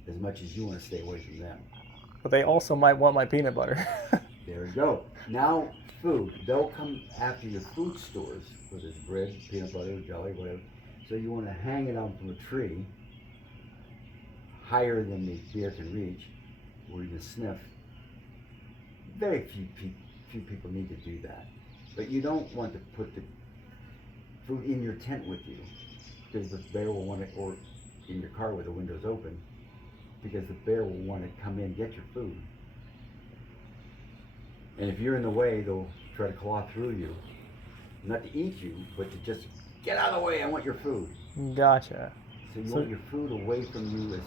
as much as you want to stay away from them. But they also might want my peanut butter. There you go. Now, food. They'll come after your food stores, whether it's bread, peanut butter, jelly, whatever. So you want to hang it on from a tree higher than the bear can reach, or even sniff. Very few people need to do that. But you don't want to put the food in your tent with you, because the bear will want it, or in your car with the windows open, because the bear will want to come in and get your food. And if you're in the way, they'll try to claw through you, not to eat you, but to just get out of the way, I want your food. Gotcha. So you So- want your food away from you as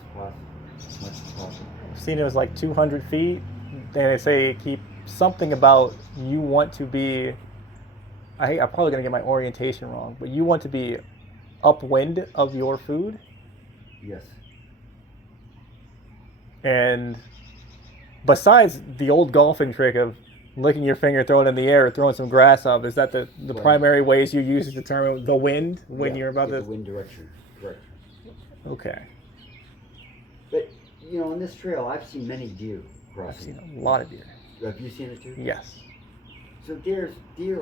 much as possible. I've seen it was like 200 feet. They say keep something about you want to be. I'm probably gonna get my orientation wrong, but you want to be upwind of your food, Yes. and besides the old golfing trick of licking your finger, throwing it in the air, or throwing some grass up, is that the Right. primary ways you use to determine the wind when Yeah, you're about get to? the wind direction. Correct. Okay, But on this trail, I've seen many deer I've crossing. seen a lot of deer. Have you seen it too? Yes. So deer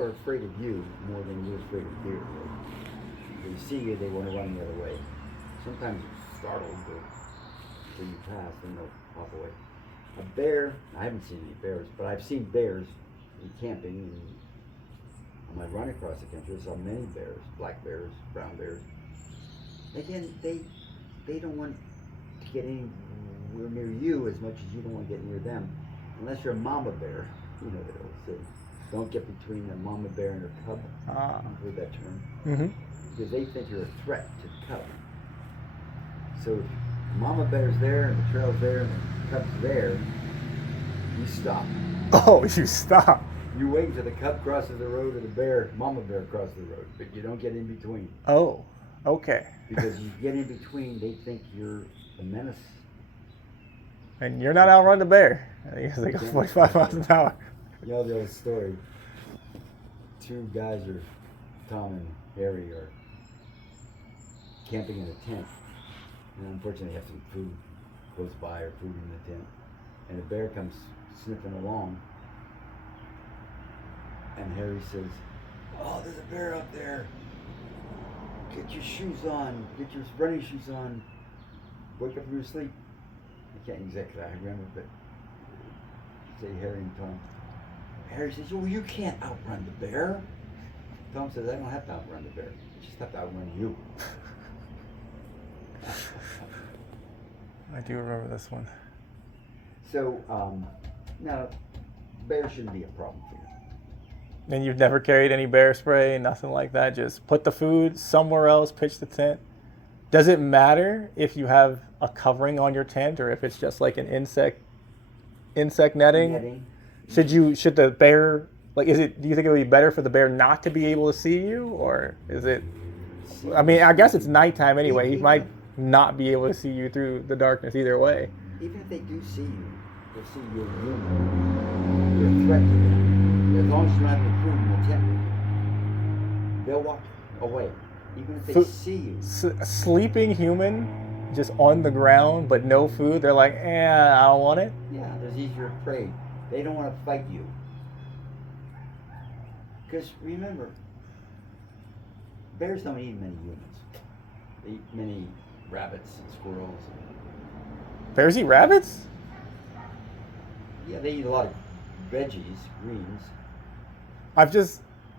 are afraid of you more than you're afraid of deer. Right? They see you, they want to run the other way. Sometimes you're startled, but when you pass, then they'll walk away. A bear, I haven't seen any bears, but I've seen bears in camping. And on my run across the country, I saw many bears, black bears, brown bears. Again, they don't want to get anywhere near you as much as you don't want to get near them, unless you're a mama bear. You know that old saying. Don't get between a mama bear and her cub. I've heard that term. Mm-hmm. Because they think you're a threat to the cub. So if mama bear's there and the trail's there and the cub's there, you stop. Oh, you stop. You wait until the cub crosses the road or the mama bear crosses the road, but you don't get in between. Oh, okay. Because you get in between, they think you're a menace. And you're not outrun the bear. I think they go 45 miles an hour. You know the old story. Two guys Tom and Harry are camping in a tent. And unfortunately they have some food close by or food in the tent. And a bear comes sniffing along. And Harry says, "Oh, there's a bear up there. Get your shoes on. Get your running shoes on. Wake up from your sleep." I can't exactly remember, but say Harry and Tom. Harry says, "Oh, you can't outrun the bear." Tom says, "I don't have to outrun the bear. I just have to outrun you." I do remember this one. So, no, bear shouldn't be a problem for you. And you've never carried any bear spray, nothing like that? Just put the food somewhere else, pitch the tent? Does it matter if you have a covering on your tent or if it's just like an insect netting? Should the bear, do you think it would be better for the bear not to be able to see you, or is it, I mean, I guess it's nighttime anyway. He might not be able to see you through the darkness either way. Even if they do see you, they'll see you're human. You're a threat to them. As long as you don't have any food in the tent with you, they'll walk away. Even if they see you. A sleeping human just on the ground but no food, they're like, I don't want it. Yeah, there's easier prey. They don't want to fight you. Because remember, bears don't eat many humans. They eat many rabbits and squirrels. Bears eat rabbits? Yeah, they eat a lot of veggies, greens.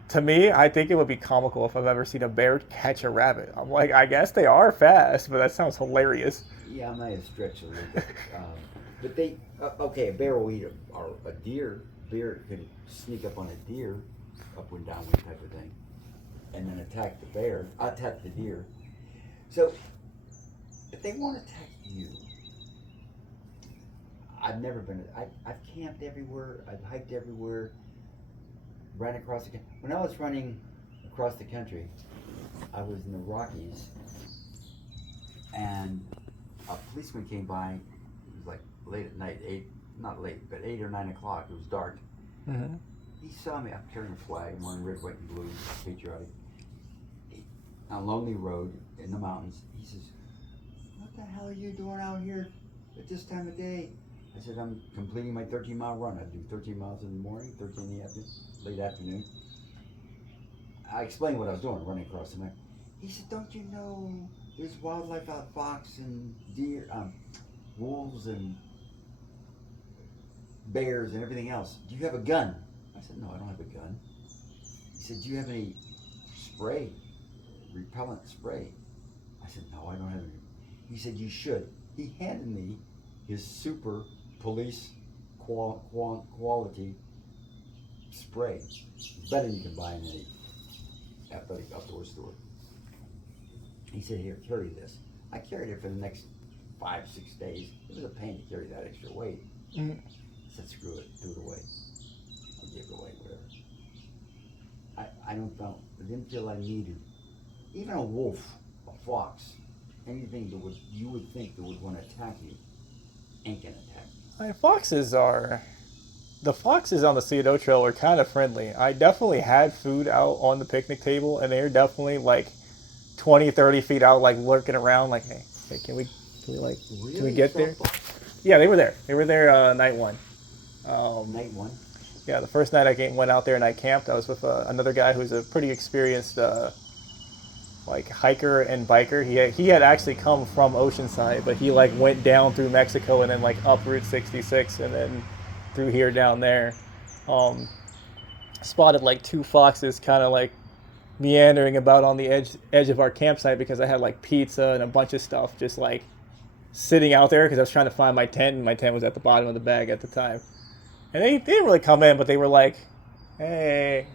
To me, I think it would be comical if I've ever seen a bear catch a rabbit. I'm like, I guess they are fast, but that sounds hilarious. Yeah, I might have stretched a little bit. But they, okay, a bear will eat a deer. Bear can sneak up on a deer, upwind, downwind type of thing, and then attack the deer. So, if they want to attack you, I've camped everywhere, I've hiked everywhere, ran across the country. When I was running across the country, I was in the Rockies, and a policeman came by. It was like late at night, 8 or 9 o'clock. It was dark. Mm-hmm. He saw me. I'm carrying a flag. I'm wearing red, white, and blue, patriotic. On a lonely road in the mountains. He says, "What the hell are you doing out here at this time of day?" I said, "I'm completing my 13-mile run. I do 13 miles in the morning, 13 in the afternoon, late afternoon." I explained what I was doing, running across the night. He said, "Don't you know there's wildlife out, fox and deer, wolves and bears and everything else. Do you have a gun?" I said, "No, I don't have a gun." He said, "Do you have any spray, repellent spray?" I said, "No, I don't have any." He said, "You should." He handed me his super police quality spray. It's better than you can buy in any athletic outdoor store. He said, "Here, carry this." I carried it for the next 5-6 days. It was a pain to carry that extra weight. Mm. I said, screw it, threw it away. I gave it away, whatever. I didn't feel I needed, even a wolf, a fox, anything that you would think that would want to attack you, ain't gonna attack you. The foxes on the C&O Trail are kind of friendly. I definitely had food out on the picnic table, and they're definitely like 20, 30 feet out, like lurking around, like, hey, can we get there? Yeah, they were there. They were there night one. Night one? Yeah, the first night I went out there and I camped. I was with another guy who's a pretty experienced like hiker and biker. He had actually come from Oceanside, but he like went down through Mexico and then like up Route 66 and then through here down there. Spotted like 2 foxes kind of like meandering about on the edge of our campsite because I had like pizza and a bunch of stuff just like sitting out there because I was trying to find my tent, and my tent was at the bottom of the bag at the time. And they didn't really come in, but they were like, hey,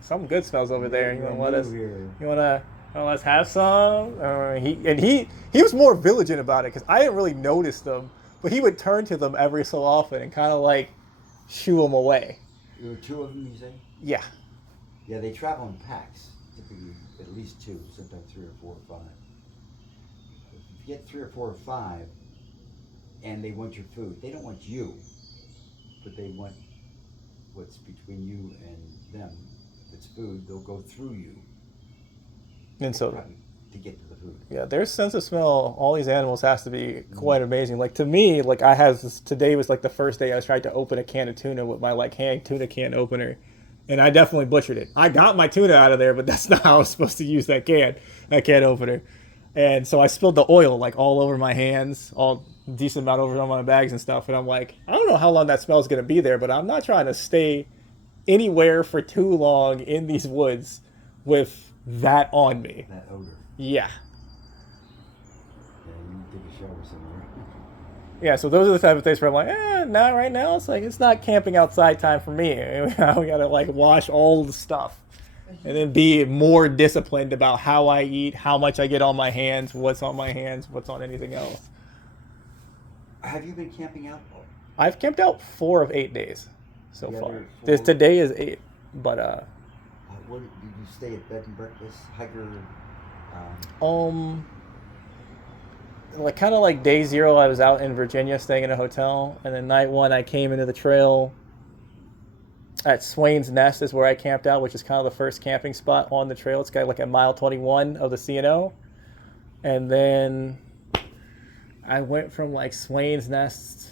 something good smells over there. You wanna let's have some? He was more vigilant about it because I didn't really notice them, but he would turn to them every so often and kind of like shoo them away. There were 2 of them, you say? Yeah. Yeah, they travel in packs, typically at least 2, sometimes 3 or 4 or 5. If you get 3 or 4 or 5, and they want your food, they don't want you, but they want what's between you and them. If it's food, they'll go through you. And so to get to the food. Yeah, their sense of smell, all these animals has to be quite amazing. Like to me, like I had this, today was like the first day I was trying to open a can of tuna with my like hand tuna can opener. And I definitely butchered it. I got my tuna out of there, but that's not how I was supposed to use that can opener. And so I spilled the oil like all over my hands, all decent amount over on my bags and stuff. And I'm like, I don't know how long that smell is going to be there, but I'm not trying to stay anywhere for too long in these woods with that on me. That odor. Yeah. Yeah, you take a shower somewhere. Yeah, so those are the type of things where I'm like, not right now. It's like, it's not camping outside time for me. We gotta like wash all the stuff. And then be more disciplined about how I eat, how much I get on my hands, what's on my hands, what's on anything else. Have you been camping out? I've camped out 4 of 8 days so far. 4? Today is 8, but What, did you stay at bed and breakfast, hiker? Like kind of like day 0, I was out in Virginia staying in a hotel, and then night 1 I came into the trail at Swain's Nest is where I camped out, which is kind of the first camping spot on the trail. It's got like a mile 21 of the C&O. And then I went from like Swain's Nest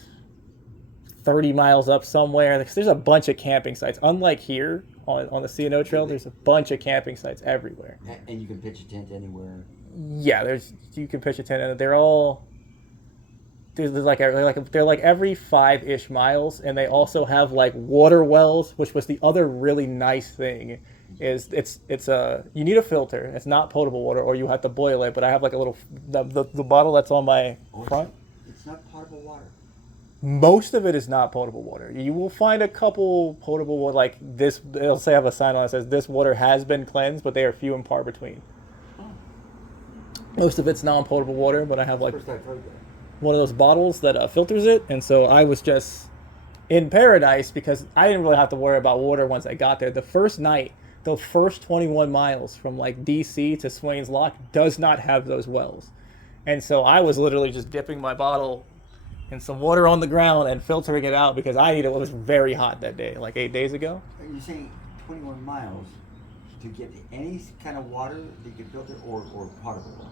30 miles up somewhere. There's a bunch of camping sites. Unlike here on the C&O Trail, there's a bunch of camping sites everywhere. And you can pitch a tent anywhere? Yeah, you can pitch a tent, and they're all... They're like every 5-ish miles, and they also have like water wells, which was the other really nice thing. Is it's a you need a filter. It's not potable water, or you have to boil it. But I have like a little the bottle that's on my front. It's not potable water. Most of it is not potable water. You will find a couple potable water like this. It'll say I have a sign on it that says this water has been cleansed, but they are few and far between. Most of it's non-potable water, but I have like. First I've heard that. One of those bottles that filters it, and so I was just in paradise because I didn't really have to worry about water once I got there. The first night, the first 21 miles from like DC to Swain's Lock does not have those wells, and so I was literally just dipping my bottle in some water on the ground and filtering it out because I needed. It was very hot that day, like 8 days ago. Are you saying 21 miles to get any kind of water that you can filter or potable water?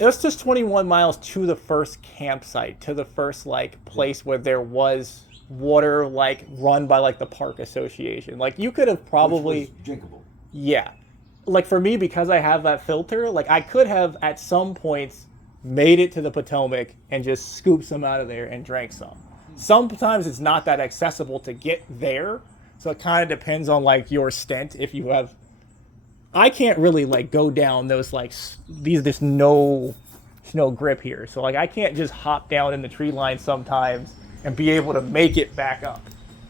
It was just 21 miles to the first campsite, to the first like place where there was water like run by like the park association. Like you could have probably Which was drinkable. Yeah. Like for me, because I have that filter, like I could have at some points made it to the Potomac and just scooped some out of there and drank some. Sometimes it's not that accessible to get there. So it kind of depends on like your stent. If you have, I can't really like go down those like this no grip here. So like I can't just hop down in the tree line sometimes and be able to make it back up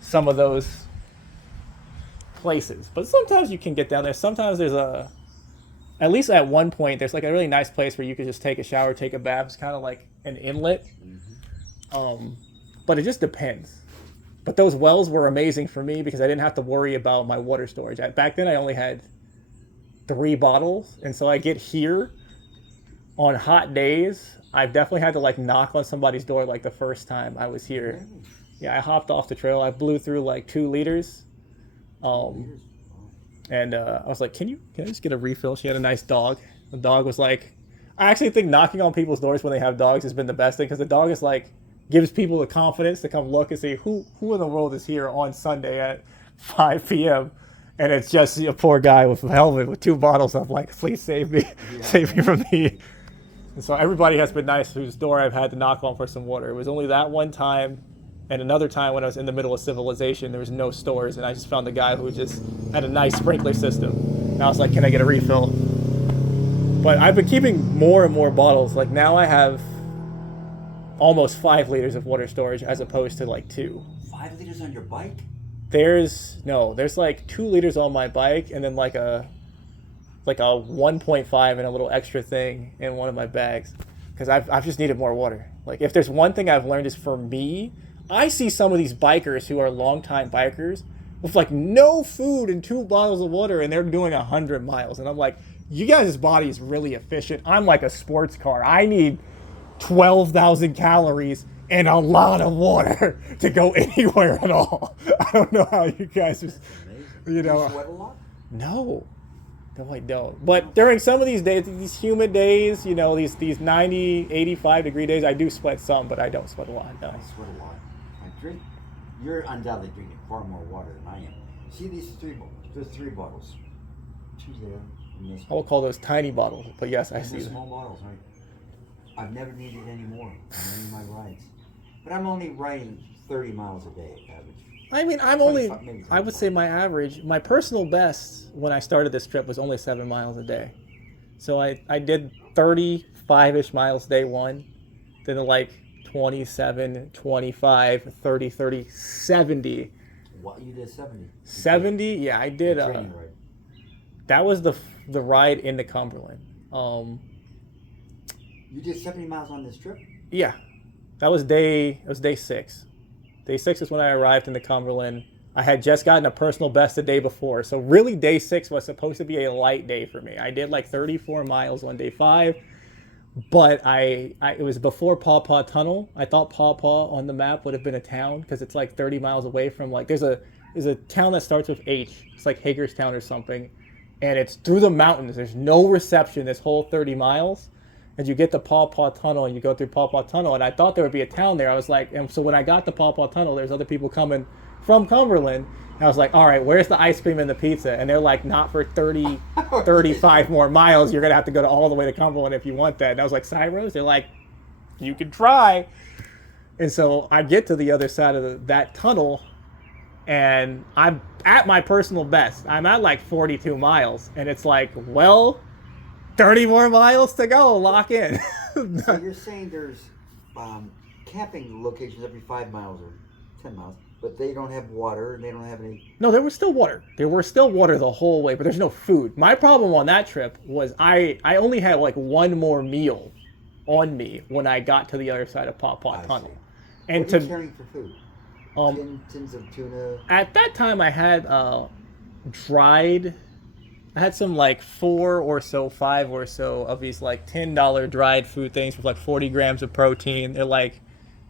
some of those places. But sometimes you can get down there. Sometimes there's at least at one point, there's like a really nice place where you could just take a shower, take a bath. It's kind of like an inlet. But it just depends. But those wells were amazing for me because I didn't have to worry about my water storage. Back then, I only had 3 bottles, and so I get here on hot days. I've definitely had to like knock on somebody's door like the first time I was here. Yeah, I hopped off the trail. I blew through like 2 liters. And I was like, can I just get a refill? She had a nice dog. The dog was like, I actually think knocking on people's doors when they have dogs has been the best thing because the dog is like, gives people the confidence to come look and see who in the world is here on Sunday at 5 p.m. And it's just a poor guy with a helmet with 2 bottles. I'm like, please save me, save me from the. And so everybody has been nice whose door I've had to knock on for some water. It was only that one time and another time when I was in the middle of civilization, there was no stores, and I just found a guy who just had a nice sprinkler system. And I was like, can I get a refill? But I've been keeping more and more bottles. Like now I have almost 5 liters of water storage as opposed to like 2. 5 liters on your bike? There's like 2 liters on my bike and then like a 1.5 and a little extra thing in one of my bags because I've just needed more water. Like if there's one thing I've learned is for me, I see some of these bikers who are longtime bikers with like no food and 2 bottles of water and they're doing 100 miles. And I'm like, you guys' body is really efficient. I'm like a sports car. I need 12,000 calories and a lot of water to go anywhere at all. I don't know how you guys just, Do you sweat a lot? No, I don't. But during some of these days, these humid days, these 90, 85 degree days, I do sweat some, but I don't sweat a lot. No. I sweat a lot. You're undoubtedly drinking far more water than I am. See there's 3 bottles. 2 there. And this I will call those tiny bottles, but yes, I see the them. small bottles, right? I've never needed any more on any of my rides. But I'm only riding 30 miles a day average. I mean, I would say my average, my personal best when I started this trip was only 7 miles a day. So I did 35-ish miles day one, then like 27, 25, 30, 30, 70. What, you did 70? 70? Yeah, I did. Training ride. That was the ride into Cumberland. You did 70 miles on this trip? Yeah, it was day 6. Day 6 is when I arrived in the Cumberland. I had just gotten a personal best the day before. So really day 6 was supposed to be a light day for me. I did like 34 miles on day 5, but it was before Paw Paw Tunnel. I thought Paw Paw on the map would have been a town because it's like 30 miles away from like, there's a town that starts with H. It's like Hagerstown or something. And it's through the mountains. There's no reception this whole 30 miles. And you get the Paw Paw Tunnel and you go through Paw Paw Tunnel. And I thought there would be a town there. I was like, and so when I got to Paw Paw Tunnel, there's other people coming from Cumberland. And I was like, all right, where's the ice cream and the pizza? And they're like, not for 30, 35 more miles. You're going to have to go all the way to Cumberland if you want that. And I was like, Cyrus? They're like, you can try. And so I get to the other side of that tunnel and I'm at my personal best. I'm at like 42 miles. And it's like, well, 30 more miles to go. Lock in. So you're saying there's camping locations every 5 miles or 10 miles, but they don't have water and they don't have any... No, there was still water. There was still water the whole way, but there's no food. My problem on that trip was I only had like one more meal on me when I got to the other side of Paw Paw Tunnel. And what are you carrying for food? Tins of tuna? At that time, I had I had some like 4 or so, 5 or so of these like $10 dried food things with like 40 grams of protein. They're like,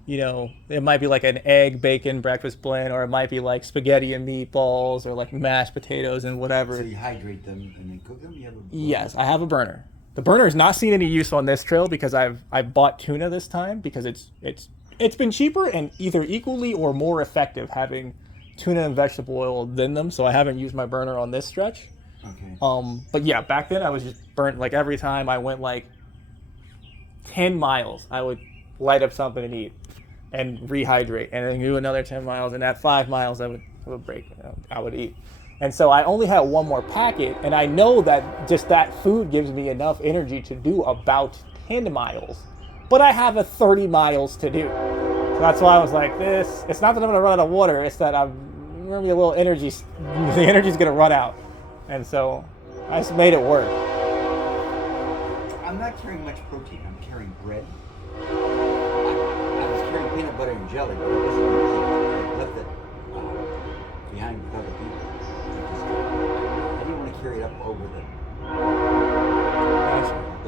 it might be like an egg, bacon, breakfast blend, or it might be like spaghetti and meatballs or like mashed potatoes and whatever. So you hydrate them and then cook them? Yes, I have a burner. The burner has not seen any use on this trail because I bought tuna this time because it's been cheaper and either equally or more effective having tuna and vegetable oil than them. So I haven't used my burner on this stretch. Okay. But yeah, back then I was just burnt. Like every time I went like 10 miles, I would light up something and eat and rehydrate and then do another 10 miles. And at 5 miles, I would break. I would eat. And so I only had one more packet. And I know that just that food gives me enough energy to do about 10 miles. But I have a 30 miles to do. So that's why I was like, it's not that I'm going to run out of water. It's that I'm going to be a little the energy's going to run out. And so I just made it work. not carrying much protein. I'm carrying bread. I was carrying peanut butter and jelly, but I wasn't using it. I left it behind with other people. I didn't want to carry it up over the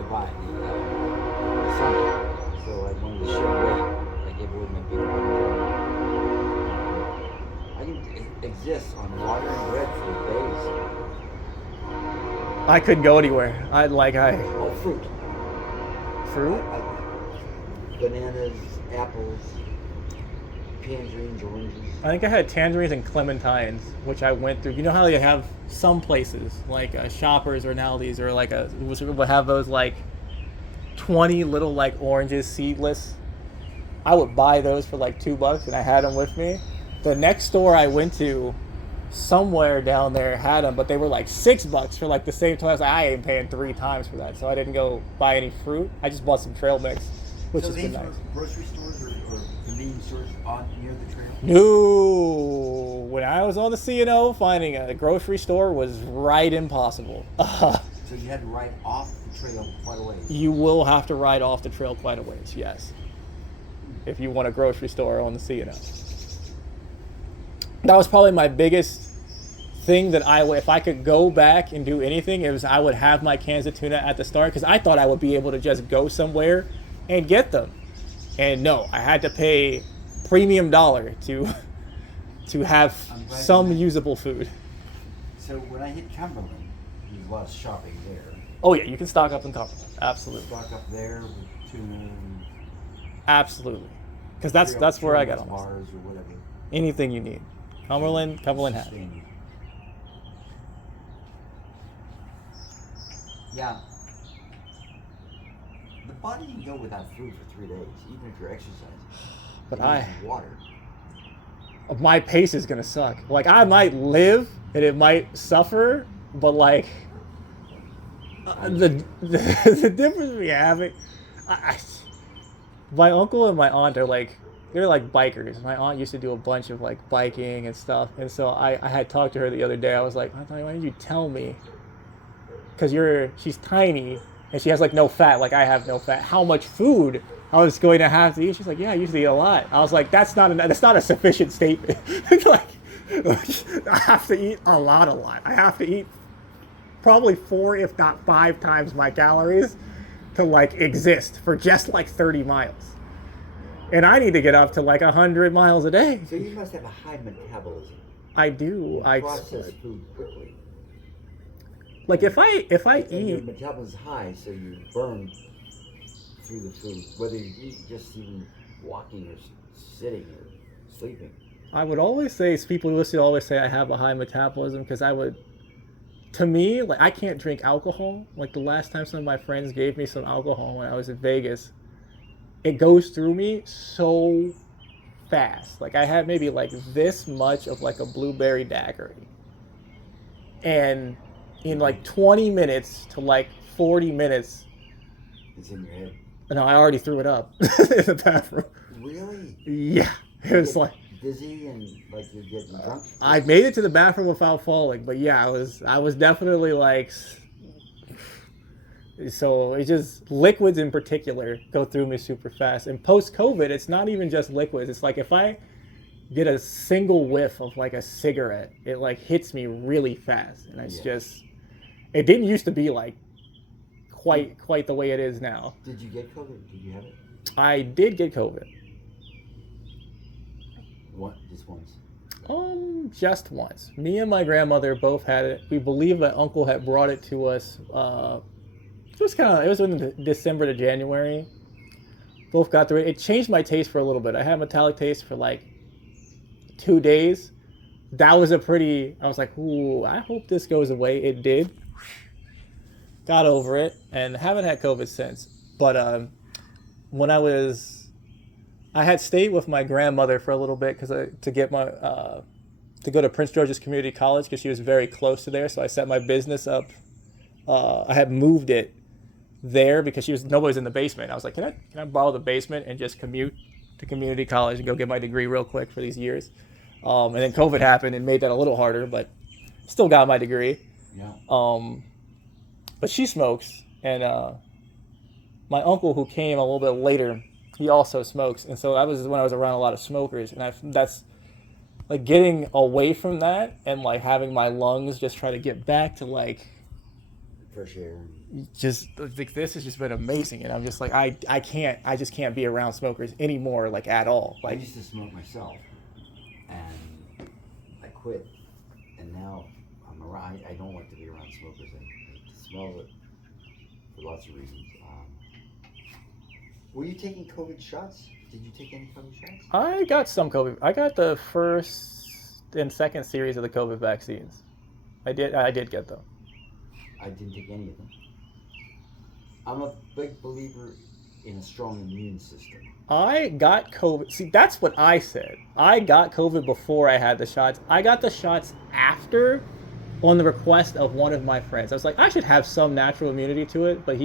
vine, the summit. So I wanted to shed weight. I gave away my peanut butter and jelly. I can exist on water and bread for days. I couldn't go anywhere. Oh, fruit. Fruit? Bananas, apples, tangerines, oranges. I think I had tangerines and clementines, which I went through. You know how they have some places, like Shoppers or an Aldi's, or like will have those like 20 little like oranges, seedless. I would buy those for like $2, and I had them with me. The next store I went to, somewhere down there had them, but they were like $6 for like the same time. I was like, I ain't paying 3 times for that, so I didn't go buy any fruit. I just bought some trail mix, which has been nice. Grocery stores or convenience stores on near the trail? No, when I was on the C&O, finding a grocery store was right impossible. So you had to ride off the trail quite a ways. You will have to ride off the trail quite a ways, yes, if you want a grocery store on the C&O. That was probably my biggest thing that if I could go back and do anything, it was I would have my cans of tuna at the start, because I thought I would be able to just go somewhere and get them. And no, I had to pay premium dollar to have some usable food. So when I hit Cumberland, there's a lot of shopping there. Oh yeah, you can stock up in Cumberland. Absolutely. Stock up there with tuna and absolutely. Because that's where I got all my stuff. Bars or whatever. Anything you need. Cumberland has. Yeah. The body can go without food for 3 days, even if you're exercising. But water. My pace is gonna suck. Like I might live and it might suffer, but like the difference we have it. My uncle and my aunt are like they're like bikers. My aunt used to do a bunch of like biking and stuff, and so I had talked to her the other day. I was like, why didn't you tell me? Because she's tiny and she has like no fat, like I have no fat. How much food I was going to have to eat? She's like, yeah, I usually eat a lot. I was like, that's not a sufficient statement. like I have to eat a lot. I have to eat probably 4, if not 5 times my calories to like exist for just like 30 miles. And I need to get up to like 100 miles a day. So you must have a high metabolism. I do. I process food quickly. Like if I and eat, your metabolism is high, so you burn through the food, whether you eat just even walking or sitting or sleeping. I would always say, people used to always say I have a high metabolism, because to me, like I can't drink alcohol. Like the last time some of my friends gave me some alcohol when I was in Vegas, it goes through me so fast. Like I had maybe like this much of like a blueberry daiquiri, and in like 20 minutes to like 40 minutes, it's in your head. No, I already threw it up in the bathroom. Really? Yeah, it was like dizzy and like you're getting drunk. I made it to the bathroom without falling, but yeah, I was definitely like. So it's just liquids in particular go through me super fast. And post-COVID, it's not even just liquids. It's like if I get a single whiff of like a cigarette, it like hits me really fast, and it's just. It didn't used to be like quite the way it is now. Did you get COVID? Did you have it? I did get COVID. What? Just once? Just once. Me and my grandmother both had it. We believe that Uncle had brought it to us. It was in December to January. Both got through it. It changed my taste for a little bit. I had metallic taste for like 2 days. That was I was like, ooh, I hope this goes away. It did. Got over it and haven't had COVID since. But when I had stayed with my grandmother for a little bit to go to Prince George's Community College, because she was very close to there. So I set my business up. I had moved it there because nobody's in the basement. I was like, can I borrow the basement and just commute to community college and go get my degree real quick for these years? And then COVID happened and made that a little harder, but still got my degree. Yeah. But she smokes, and my uncle who came a little bit later, he also smokes, and so that was when I was around a lot of smokers, and that's like getting away from that and like having my lungs just try to get back to like Fresh air. just like this has just been amazing, and I'm just like I just can't be around smokers anymore, like at all. I Like used to smoke myself, and I quit, and now I'm around. I don't like to be around smokers. I smell it for lots of reasons. Were you taking COVID shots? Did you take any COVID shots? I got some COVID. I got the first and second series of the COVID vaccines. I did get them. I didn't take any of them. I'm a big believer in a strong immune system. I got COVID. See, that's what I said. I got COVID before I had the shots. I got the shots after, on the request of one of my friends. I was like, I should have some natural immunity to it. But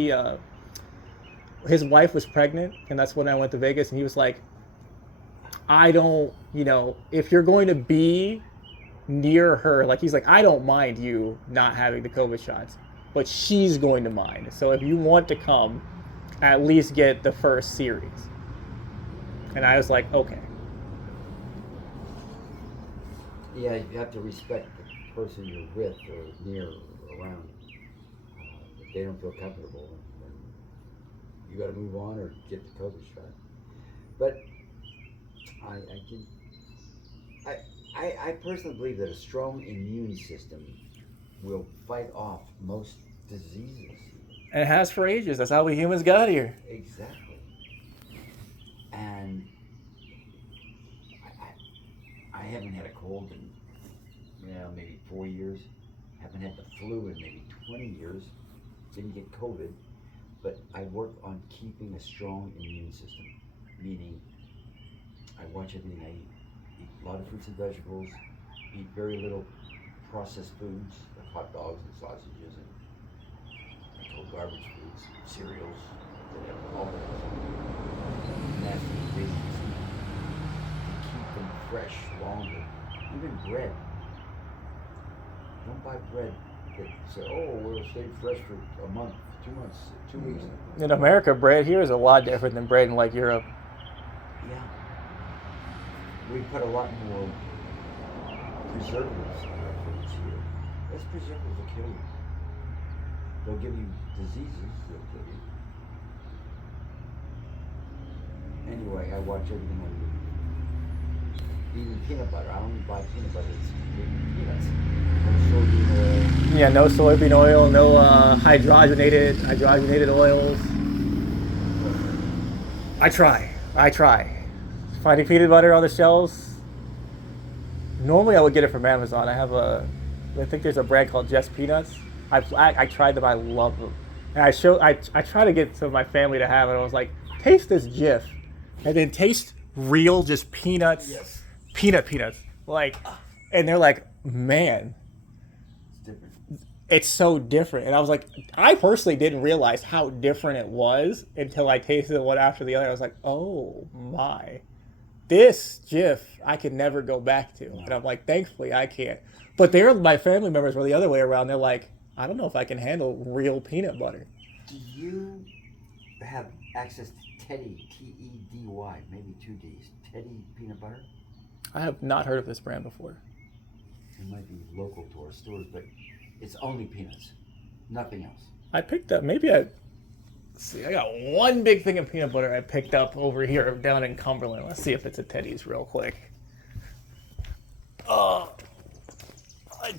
his wife was pregnant, and that's when I went to Vegas, and he was like, I don't, if you're going to be near her, like he's like, I don't mind you not having the COVID shots, but she's going to mind. So if you want to come, at least get the first series. And I was like, okay. Yeah, you have to respect the person you're with or near or around. If they don't feel comfortable, then you got to move on or get the COVID shot. But I personally believe that a strong immune system will fight off most diseases. And it has for ages. That's how we humans got here. Exactly. And I haven't had a cold in maybe 4 years. Haven't had the flu in maybe 20 years. Didn't get COVID. But I work on keeping a strong immune system. Meaning, I watch everything I eat. Eat a lot of fruits and vegetables. Eat very little processed foods, like hot dogs and sausages and cold garbage foods, cereals that have all those nasty ingredients to keep them fresh longer. Even bread. Don't buy bread that say, oh, we'll stay fresh for a month, 2 months, 2 weeks. In America, bread here is a lot different than bread in like Europe. Yeah. We put a lot more preservatives in our foods here. Those preservatives will kill you. They'll give you diseases, they'll kill you. Anyway, I watch everything I do. Even peanut butter. I don't buy peanut butter. It's peanuts. No soybean oil. Yeah, no soybean oil, no hydrogenated oils. I try. Finding peanut butter on the shelves. Normally I would get it from Amazon. I think there's a brand called Just Peanuts. I tried them. I love them. And I try to get some of my family to have it. I was like, taste this Jif. And then taste real just peanuts. Yes. Peanuts. Like, and they're like, man, It's different. it's so different. And I was like, I personally didn't realize how different it was until I tasted one after the other. I was like, oh my. This Jif I could never go back to. And I'm like, thankfully I can't. But my family members were the other way around. They're like, I don't know if I can handle real peanut butter. Do you have access to Teddy, T-E-D-Y, maybe 2 Ds, Teddy peanut butter? I have not heard of this brand before. It might be local to our stores, but it's only peanuts, nothing else. I picked up, I got one big thing of peanut butter I picked up over here down in Cumberland. Let's see if it's a Teddy's real quick. Oh. It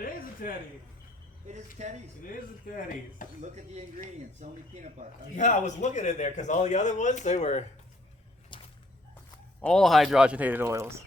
is a Teddy. It is Teddy's. It is a Teddy's. Look at the ingredients, only peanut butter. Yeah, I was looking in there because all the other ones, they were all hydrogenated oils.